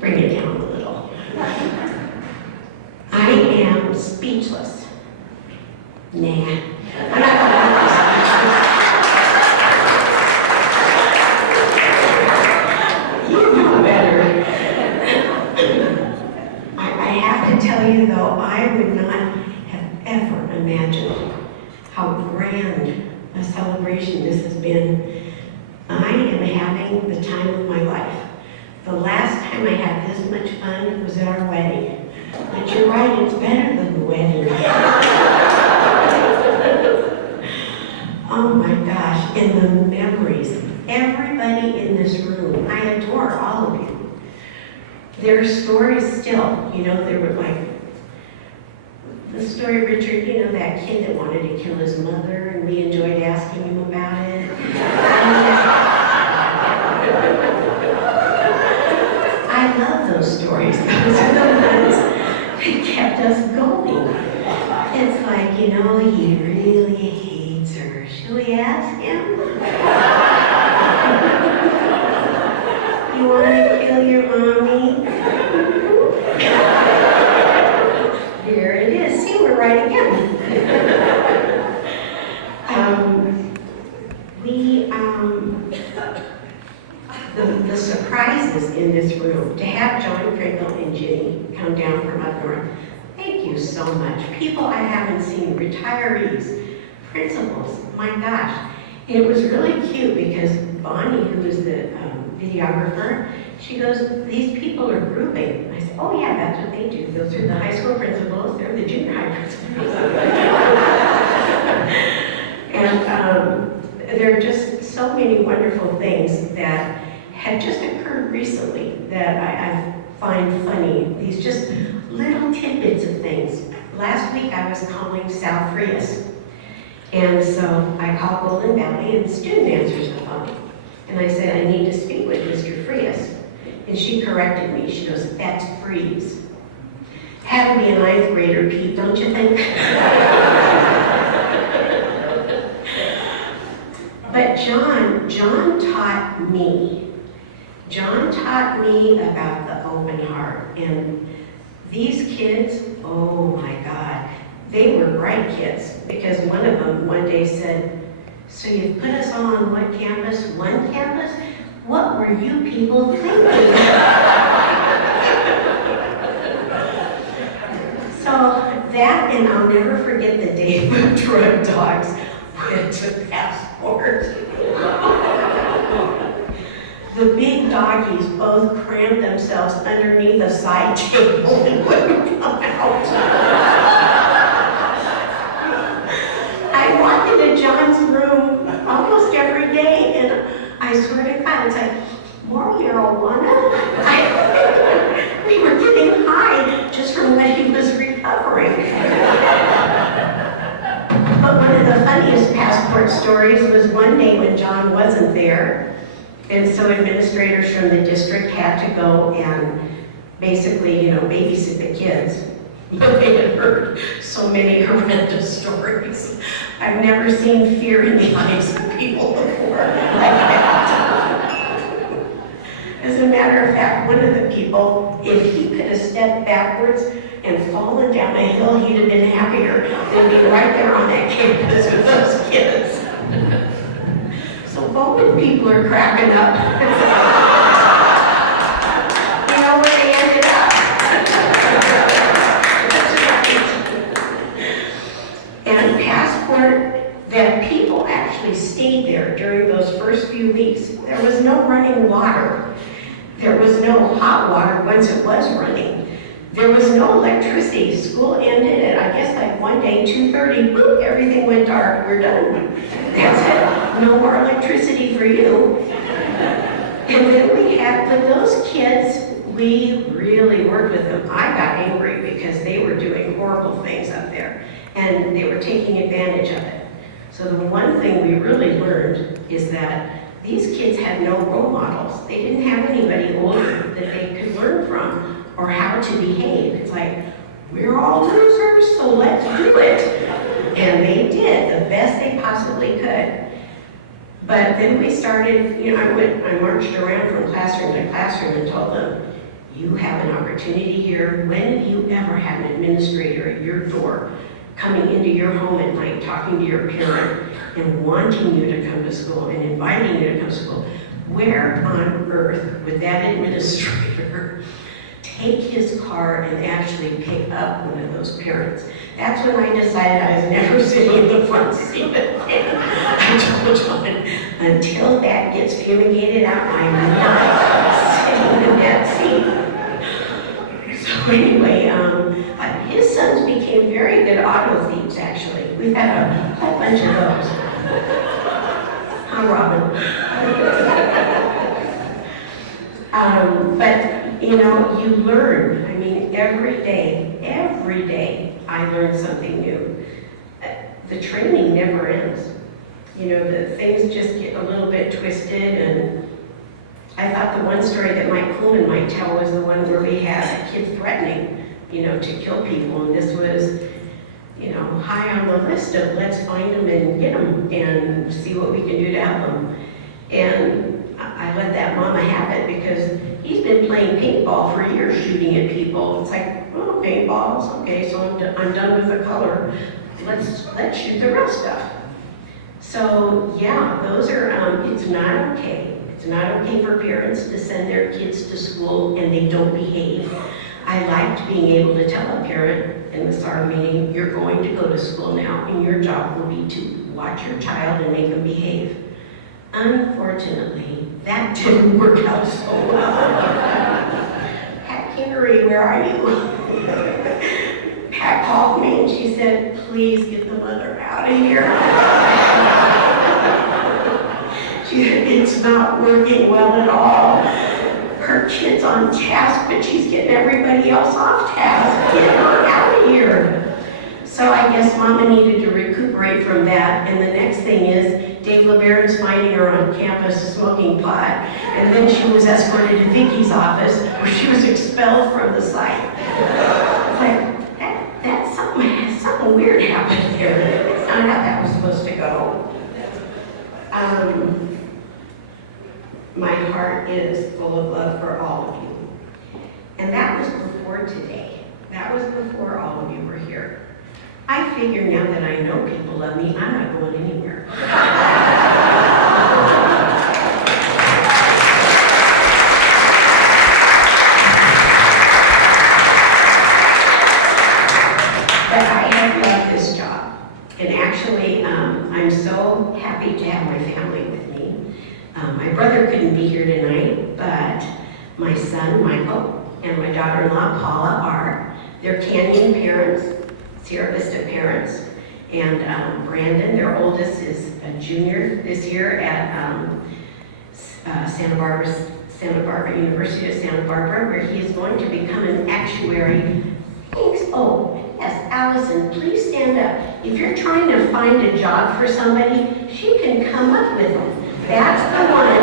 Bring it down a little. I am speechless. Nah. You know better. I have to tell you though, I would not have ever imagined how grand a celebration this has been. I am having the time of my life. The last time I had this much fun was at our wedding. But you're right, it's better than the wedding. Oh my gosh, and the memories. Everybody in this room, I adore all of you. There are stories still, there were like, the story, Richard, that kid that wanted to kill his mother, and we enjoyed asking him about it. I love those stories. Those are the ones that kept us going. It's like, he really hates her. Should we ask him? You want to kill your mommy? Here it is. See, we're right again. The surprises in this room, to have John Crinkle and Ginny come down from up north, thank you so much. People I haven't seen, retirees, principals, my gosh. It was really cute because Bonnie, who is the videographer, she goes, these people are grouping. I said, oh yeah, that's what they do. Those are the high school principals, they're the junior high principals. And there are just so many wonderful things that had just occurred recently that I find funny. These just little tidbits of things. Last week I was calling Sal Frias. And so I called Golden Valley and the student answers the phone. And I said, I need to speak with Mr. Frias. And she corrected me. She goes, that's Freeze. Had to be a ninth grader, Pete, don't you think? But John taught me. John taught me about the open heart. And these kids, oh my God, they were bright kids. Because one of them one day said, so you put us all on what campus? One campus? What were you people thinking? So that, and I'll never forget the day the drug dogs went to passport. The big doggies both crammed themselves underneath a side table and wouldn't come out. marijuana. We were getting high just from when he was recovering. But one of the funniest passport stories was one day when John wasn't there, and so administrators from the district had to go and basically, babysit the kids. But they had heard so many horrendous stories. I've never seen fear in the eyes of people before like that. As a matter of fact, one of the people, if he could have stepped backwards and fallen down a hill, he'd have been happier than be right there on that campus with those kids. So Bowman people are cracking up. You know where they ended up? And passport, that people actually stayed there during those first few weeks. There was no running water. There was no hot water once it was running. There was no electricity. School ended at, I guess, like one day, 2:30, boop, everything went dark, we're done. That's it, no more electricity for you. And then we had, but those kids, we really worked with them. I got angry because they were doing horrible things up there, and they were taking advantage of it. So the one thing we really learned is that these kids had no role models. They didn't have anybody older that they could learn from or how to behave. It's like, we're all losers, so let's do it. And they did the best they possibly could. But then we started, I marched around from classroom to classroom and told them, you have an opportunity here. When have you ever had an administrator at your door coming into your home at night, talking to your parent and wanting you to come to school and inviting you to come to school? Where on earth would that administrator take his car and actually pick up one of those parents? That's when I decided I was never sitting in the front seat again. I told John, until that gets fumigated out, I'm not sitting in that seat. So anyway, his sons became very good auto thieves, actually. We've had a whole bunch of those. Huh, Robin? But, you learn. I mean, every day, I learn something new. The training never ends. The things just get a little bit twisted, and I thought the one story that Mike Coleman might tell was the one where we had a kid threatening, to kill people, and this was, high on the list of let's find them and get them and see what we can do to help them. And I let that mama have it because he's been playing paintball for years, shooting at people. It's like, oh, paintballs, okay, so I'm done with the color. Let's shoot the real stuff. So yeah, those are, it's not okay. It's not okay for parents to send their kids to school and they don't behave. I liked being able to tell a parent in the SAR meeting, you're going to go to school now and your job will be to watch your child and make them behave. Unfortunately, that didn't work out so well. Pat Kingery, where are you? Pat called me and she said, please get the mother out of here. She said, it's not working well at all. Her kid's on task, but she's getting everybody else off task. Get her out of here. So I guess Mama needed to recuperate from that. And the next thing is, Dave LeBaron's finding her on campus smoking pot. And then she was escorted to Vicky's office, where she was expelled from the site. It's like, that's something weird happened there. That's not how that was supposed to go. My heart is full of love for all of you. And that was before today. That was before all of you were here. I figure now that I know people love me, I'm not going anywhere. But I have loved this job. And actually, I'm so happy to have my family with me. My brother couldn't be here tonight, but my son, Michael, and my daughter-in-law, Paula, are. They're Canyon parents, Sierra Vista parents. And Brandon, their oldest, is a junior this year at Santa Barbara Santa Barbara, University of Santa Barbara, where he is going to become an actuary. Thanks. Oh, yes, Allison, please stand up. If you're trying to find a job for somebody, she can come up with them. That's the one.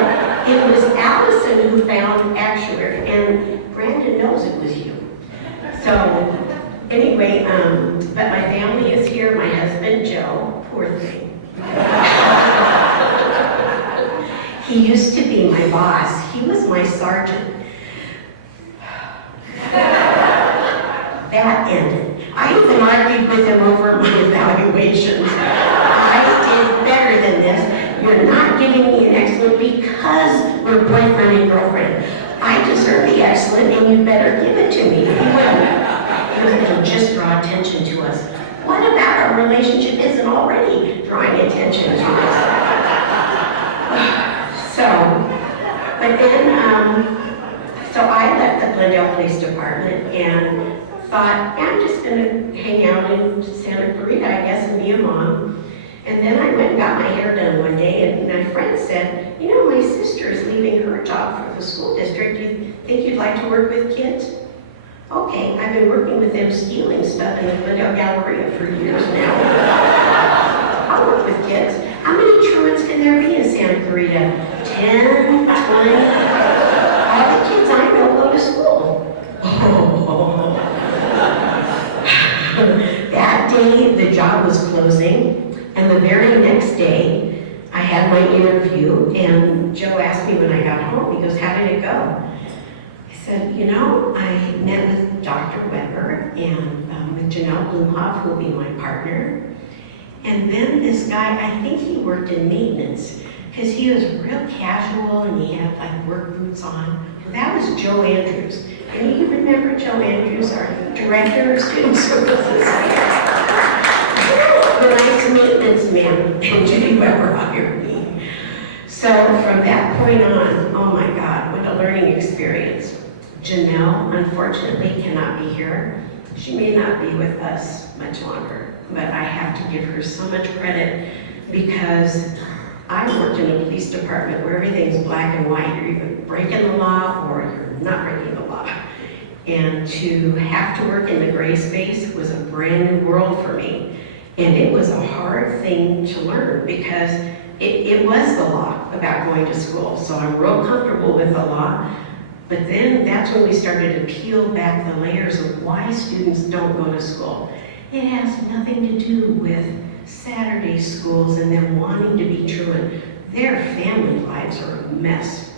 It was Allison who found actuary, and Brandon knows it was you. So, anyway, but my family is here. My husband, Joe, poor thing. He used to be my boss. He was my sergeant. That ended. I even argued with him over my evaluations. I did better than this. You're not giving me an excellent because we're boyfriend and girlfriend. I deserve the excellent and you better give it to me. He wouldn't. It'll just draw attention to us. What about our relationship isn't already drawing attention to us? So I left the Glendale Police Department and thought, I'm just gonna hang out in Santa Clarita, I guess, and be a mom. And then I went and got my hair done one day, and my friend said, you know, my sister is leaving her job for the school district. Do you think you'd like to work with kids? Okay, I've been working with them stealing stuff in the Glendale Galleria for years now. I'll work with kids. How many truants can there be in Santa Clarita? 10, 20? All the kids I know go to school. Oh. That day, the job was closing, and the very next day, I had my interview, and Joe asked me when I got home, he goes, how did it go? I said, you know, I met with Dr. Weber and with Janelle Blumhoff, who will be my partner. And then this guy, I think he worked in maintenance, because he was real casual and he had like work boots on. Well, that was Joe Andrews. And you remember Joe Andrews, our director of student services? The nice maintenance man, and Judy Weber hired me. So from that point on, oh my God, what a learning experience. Janelle, unfortunately, cannot be here. She may not be with us much longer, but I have to give her so much credit because I worked in a police department where everything's black and white. You're either breaking the law or you're not breaking the law. And to have to work in the gray space was a brand new world for me. And it was a hard thing to learn because it was the law about going to school. So I'm real comfortable with the law. But then that's when we started to peel back the layers of why students don't go to school. It has nothing to do with Saturday schools and them wanting to be truant. Their family lives are a mess.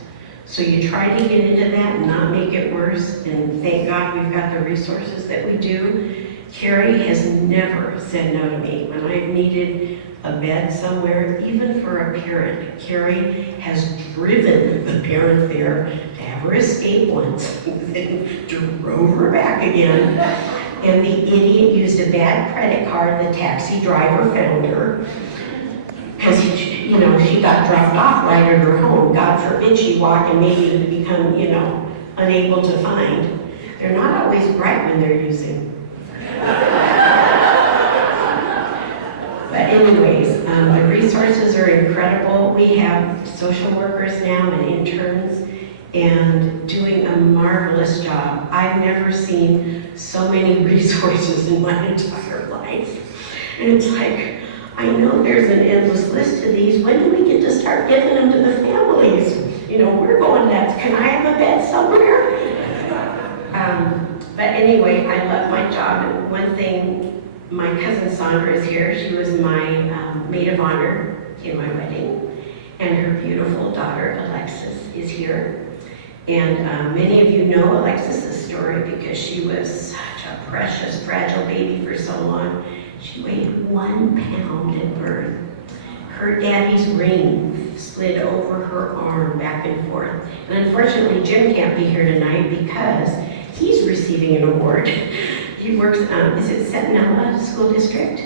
So you try to get into that and not make it worse, and thank God we've got the resources that we do. Carrie has never said no to me when I've needed a bed somewhere, even for a parent. Carrie has driven the parent there to have her escape once, and then drove her back again. And the idiot used a bad credit card. The taxi driver found her because she got dropped off right at her home. God forbid she walk and maybe become, unable to find. They're not always bright when they're using. But anyways, the resources are incredible. We have social workers now and interns and doing a marvelous job. I've never seen so many resources in my entire life. And it's like, I know there's an endless list of these. When do we get to start giving them to the families? We're going nuts. Can I have a bed somewhere? But anyway, I love my job. And one thing, my cousin Sandra is here. She was my maid of honor in my wedding. And her beautiful daughter, Alexis, is here. And many of you know Alexis's story because she was such a precious, fragile baby for so long. She weighed 1 pound at birth. Her daddy's ring slid over her arm back and forth. And unfortunately, Jim can't be here tonight because he's receiving an award. He works, is it Centinela School District?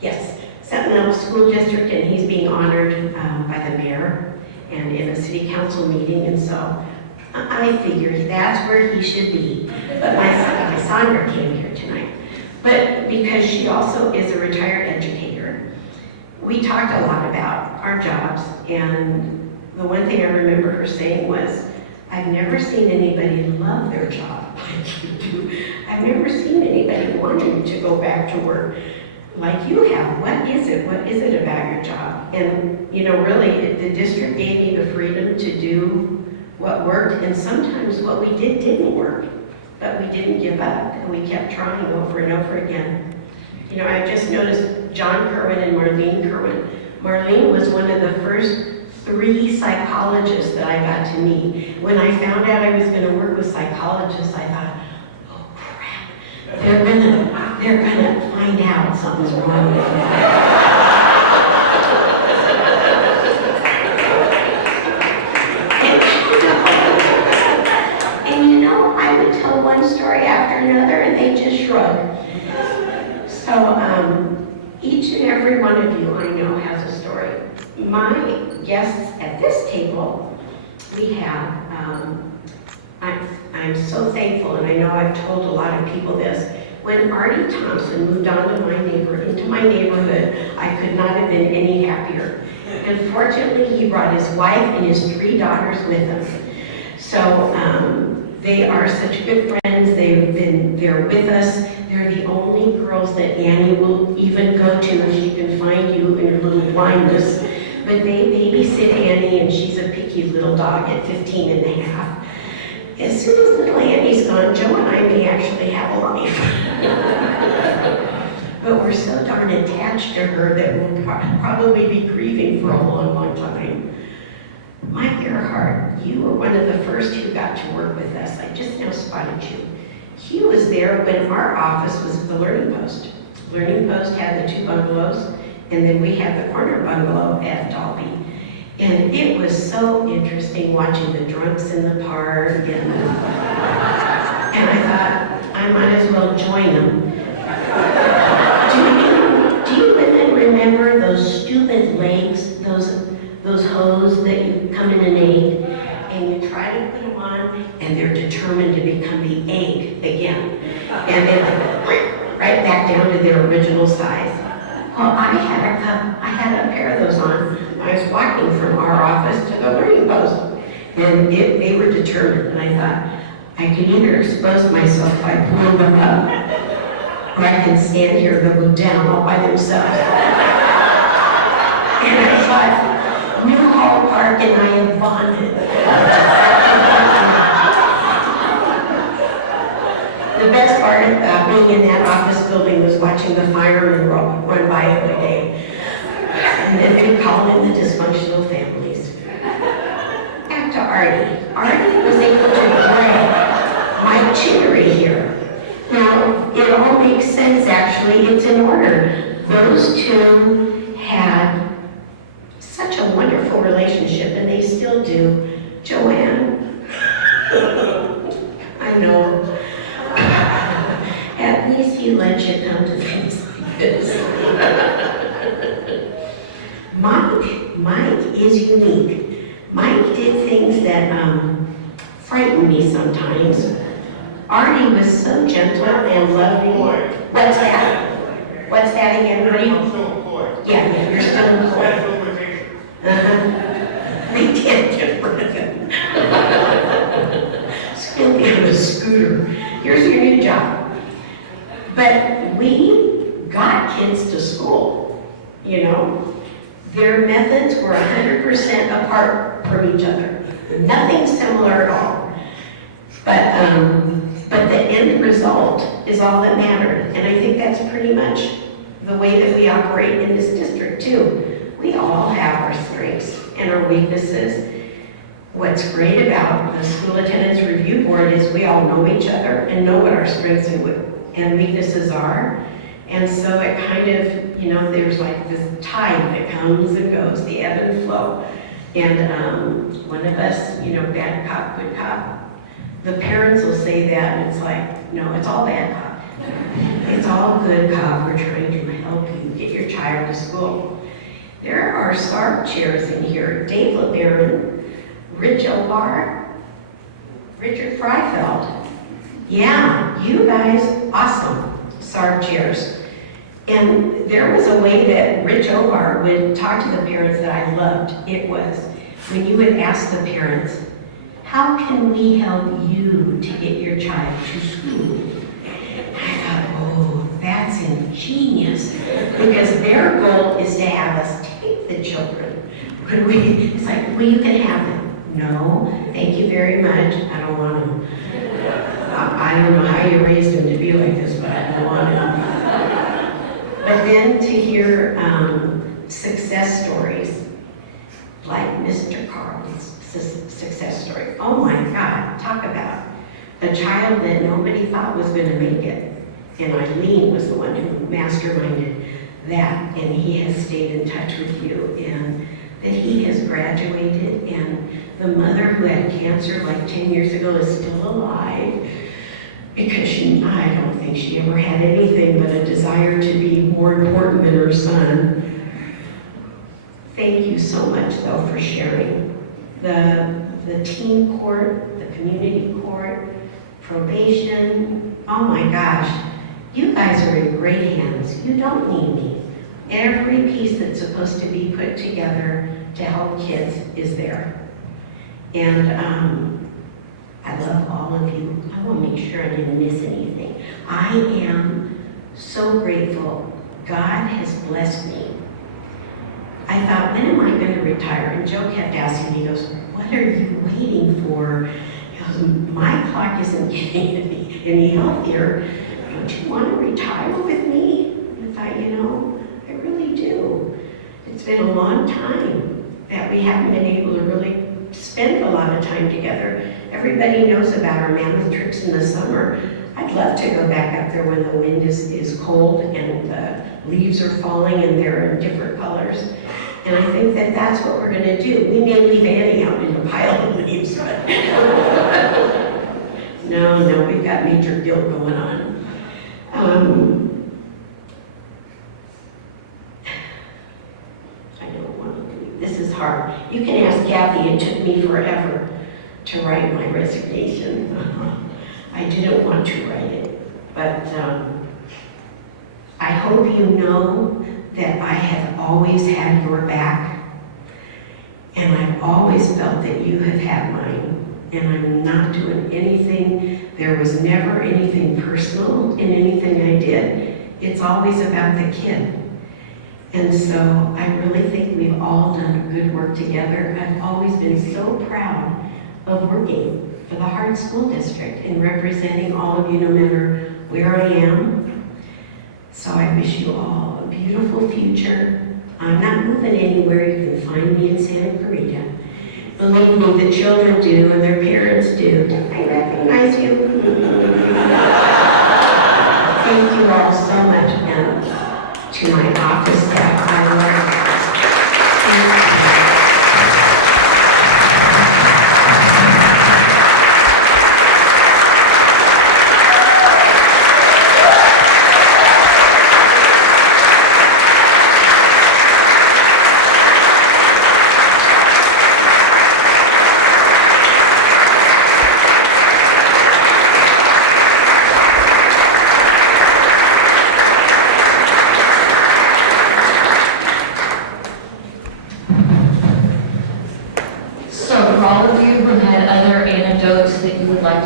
Yes, Centinela School District, and he's being honored by the mayor and in a city council meeting, and so I figured that's where he should be. But my Sandra came here tonight. But because she also is a retired educator, we talked a lot about our jobs, and the one thing I remember her saying was, I've never seen anybody love their job like you do. I've never seen anybody wanting to go back to work like you have. What is it? What is it about your job? And, you know, really, the district gave me the freedom to do what worked, and sometimes what we did didn't work, but we didn't give up, and we kept trying over and over again. You know, I just noticed John Kerwin and Marlene Kerwin. Marlene was one of the first 3 psychologists that I got to meet. When I found out I was going to work with psychologists, I thought, oh crap, they're gonna find out something's wrong with me. And you know, I would tell one story after another, and they just shrug. So each and every one of you I know has a story. My guests at this table, we have, I'm so thankful, and I know I've told a lot of people this. When Artie Thompson moved into my neighborhood, I could not have been any happier. Unfortunately, he brought his wife and his 3 daughters with him. So they are such good friends. They're with us. They're the only girls that Annie will even go to if she can find you in your little blindness. But they babysit Annie, and she's a picky little dog at 15 and a half. As soon as little Annie's gone, Joe and I may actually have a life. But we're so darn attached to her that we'll probably be grieving for a long, long time. Mike Earhart, you were one of the first who got to work with us. I just now spotted you. He was there when our office was the Learning Post. Learning Post had the 2 bungalows, and then we had the corner bungalow at Dalby. And it was so interesting watching the drunks in the park, and I thought, I might as well join them. Do you women remember those stupid legs, those hose that you come in an egg, and you try to put them on, and they're determined to become the egg again. And then right back down to their original size. Well, I had a pair of those on. I was walking from our office to the Learning Post, and they were determined. And I thought, I can either expose myself by pulling them up, or I can stand here and they'll go down all by themselves. And I thought, Newhall Park and I have bonded. The best part about being in that office building was watching the firemen run by every day. And then they call in the dysfunctional families. Back to Artie. Artie was able to drag my chicory here. Now, it all makes sense actually, it's in order. Those 2 had such a wonderful relationship, and they still do. Joanne, I know. At least he lets you come to things like this. Mike is unique. Mike did things that frightened me sometimes. Artie was so gentle and loving. What's that? What's that again, Artie? I'm still employed. Yeah, you're still employed. They did get rid of him. Still give him a scooter. Here's your new job. But we got kids to school, you know. Their methods were 100% apart from each other. Nothing similar at all. But the end result is all that mattered. And I think that's pretty much the way that we operate in this district too. We all have our strengths and our weaknesses. What's great about the School Attendance Review Board is we all know each other and know what our strengths and weaknesses are. And so it kind of, you know, there's like this tide that comes and goes, the ebb and flow. And one of us, you know, bad cop, good cop, the parents will say that, and it's like, no, it's all bad cop. It's all good cop. We're trying to help you get your child to school. There are SARB chairs in here. Dave LeBaron, Rich Obar, Richard Freifeld. Yeah, you guys, awesome SARB chairs. And there was a way that Rich Obar would talk to the parents that I loved. It was, when you would ask the parents, how can we help you to get your child to school? I thought, oh, that's ingenious, because their goal is to have us take the children. Could we, it's like, well, you can have them. No, thank you very much, I don't want them. I don't know how you raised them to be like this, but I don't want them. But then to hear success stories, like Mr. Carl's success story. Oh my God, talk about a child that nobody thought was going to make it. And Eileen was the one who masterminded that, and he has stayed in touch with you, and that he has graduated, and the mother who had cancer like 10 years ago is still alive, because I don't think she ever had anything but a desire to be more important than her son. Thank you so much, though, for sharing. The teen court, the community court, probation, oh my gosh, you guys are in great hands. You don't need me. Every piece that's supposed to be put together to help kids is there. And I love all of you. I want to make sure I didn't miss anything. I am so grateful. God has blessed me. I thought, when am I going to retire? And Joe kept asking me, he goes, what are you waiting for? He goes, my clock isn't getting any healthier. Don't you want to retire with me? And I thought, I really do. It's been a long time that we haven't been able to really spend a lot of time together. Everybody knows about our mammoth trips in the summer. I'd love to go back up there when the wind is cold and the leaves are falling and they're in different colors. And I think that that's what we're going to do. We may leave Annie out in a pile of leaves, but no, we've got major guilt going on. I don't want to leave. This is hard. You can ask Kathy. It took me forever to write my resignation. I didn't want to write it, but I hope you know that I have always had your back, and I've always felt that you have had mine, and I'm not doing anything. There was never anything personal in anything I did. It's always about the kid. And so I really think we've all done good work together. I've always been so proud of working for the Hart School District and representing all of you no matter where I am. So I wish you all a beautiful future. I'm not moving anywhere. You can find me in Santa Clarita. Believe me, the children do and their parents do. I recognize you. Thank you all so much, and to my office staff, I love you.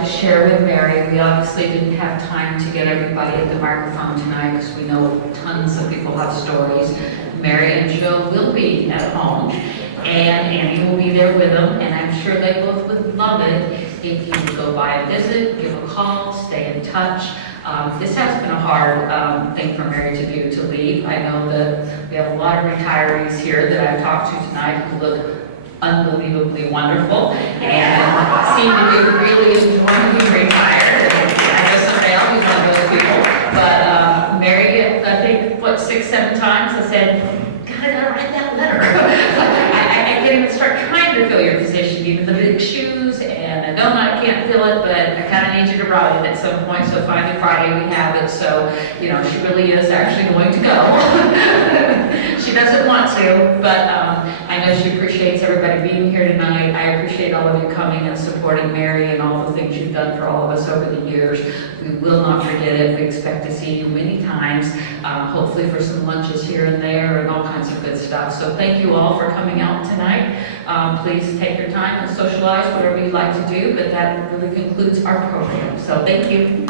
Share with Mary. We obviously didn't have time to get everybody at the microphone tonight because we know tons of people have stories. Mary and Joe will be at home, and Annie will be there with them, and I'm sure they both would love it if you would go by and visit, give a call, stay in touch. This has been a hard thing for Mary to do, to leave. I know that we have a lot of retirees here that I've talked to tonight who look unbelievably wonderful and seem to be really enjoying being retired. And I know someday I'll be one of those people. But Mary, I think, 6, 7 times I said, God, I gotta write that letter. I can't even start trying to fill your position, even the big shoes, and I can't fill it, but I kind of need you to write it at some point. So finally Friday we have it. So, she really is actually going to go. She doesn't want to, but I know she appreciates everybody being here tonight. I appreciate all of you coming. coming and supporting Mary and all the things you've done for all of us over the years. We will not forget it. We expect to see you many times, hopefully for some lunches here and there and all kinds of good stuff. So thank you all for coming out tonight. Please take your time and socialize, whatever you'd like to do, but that really concludes our program. So thank you.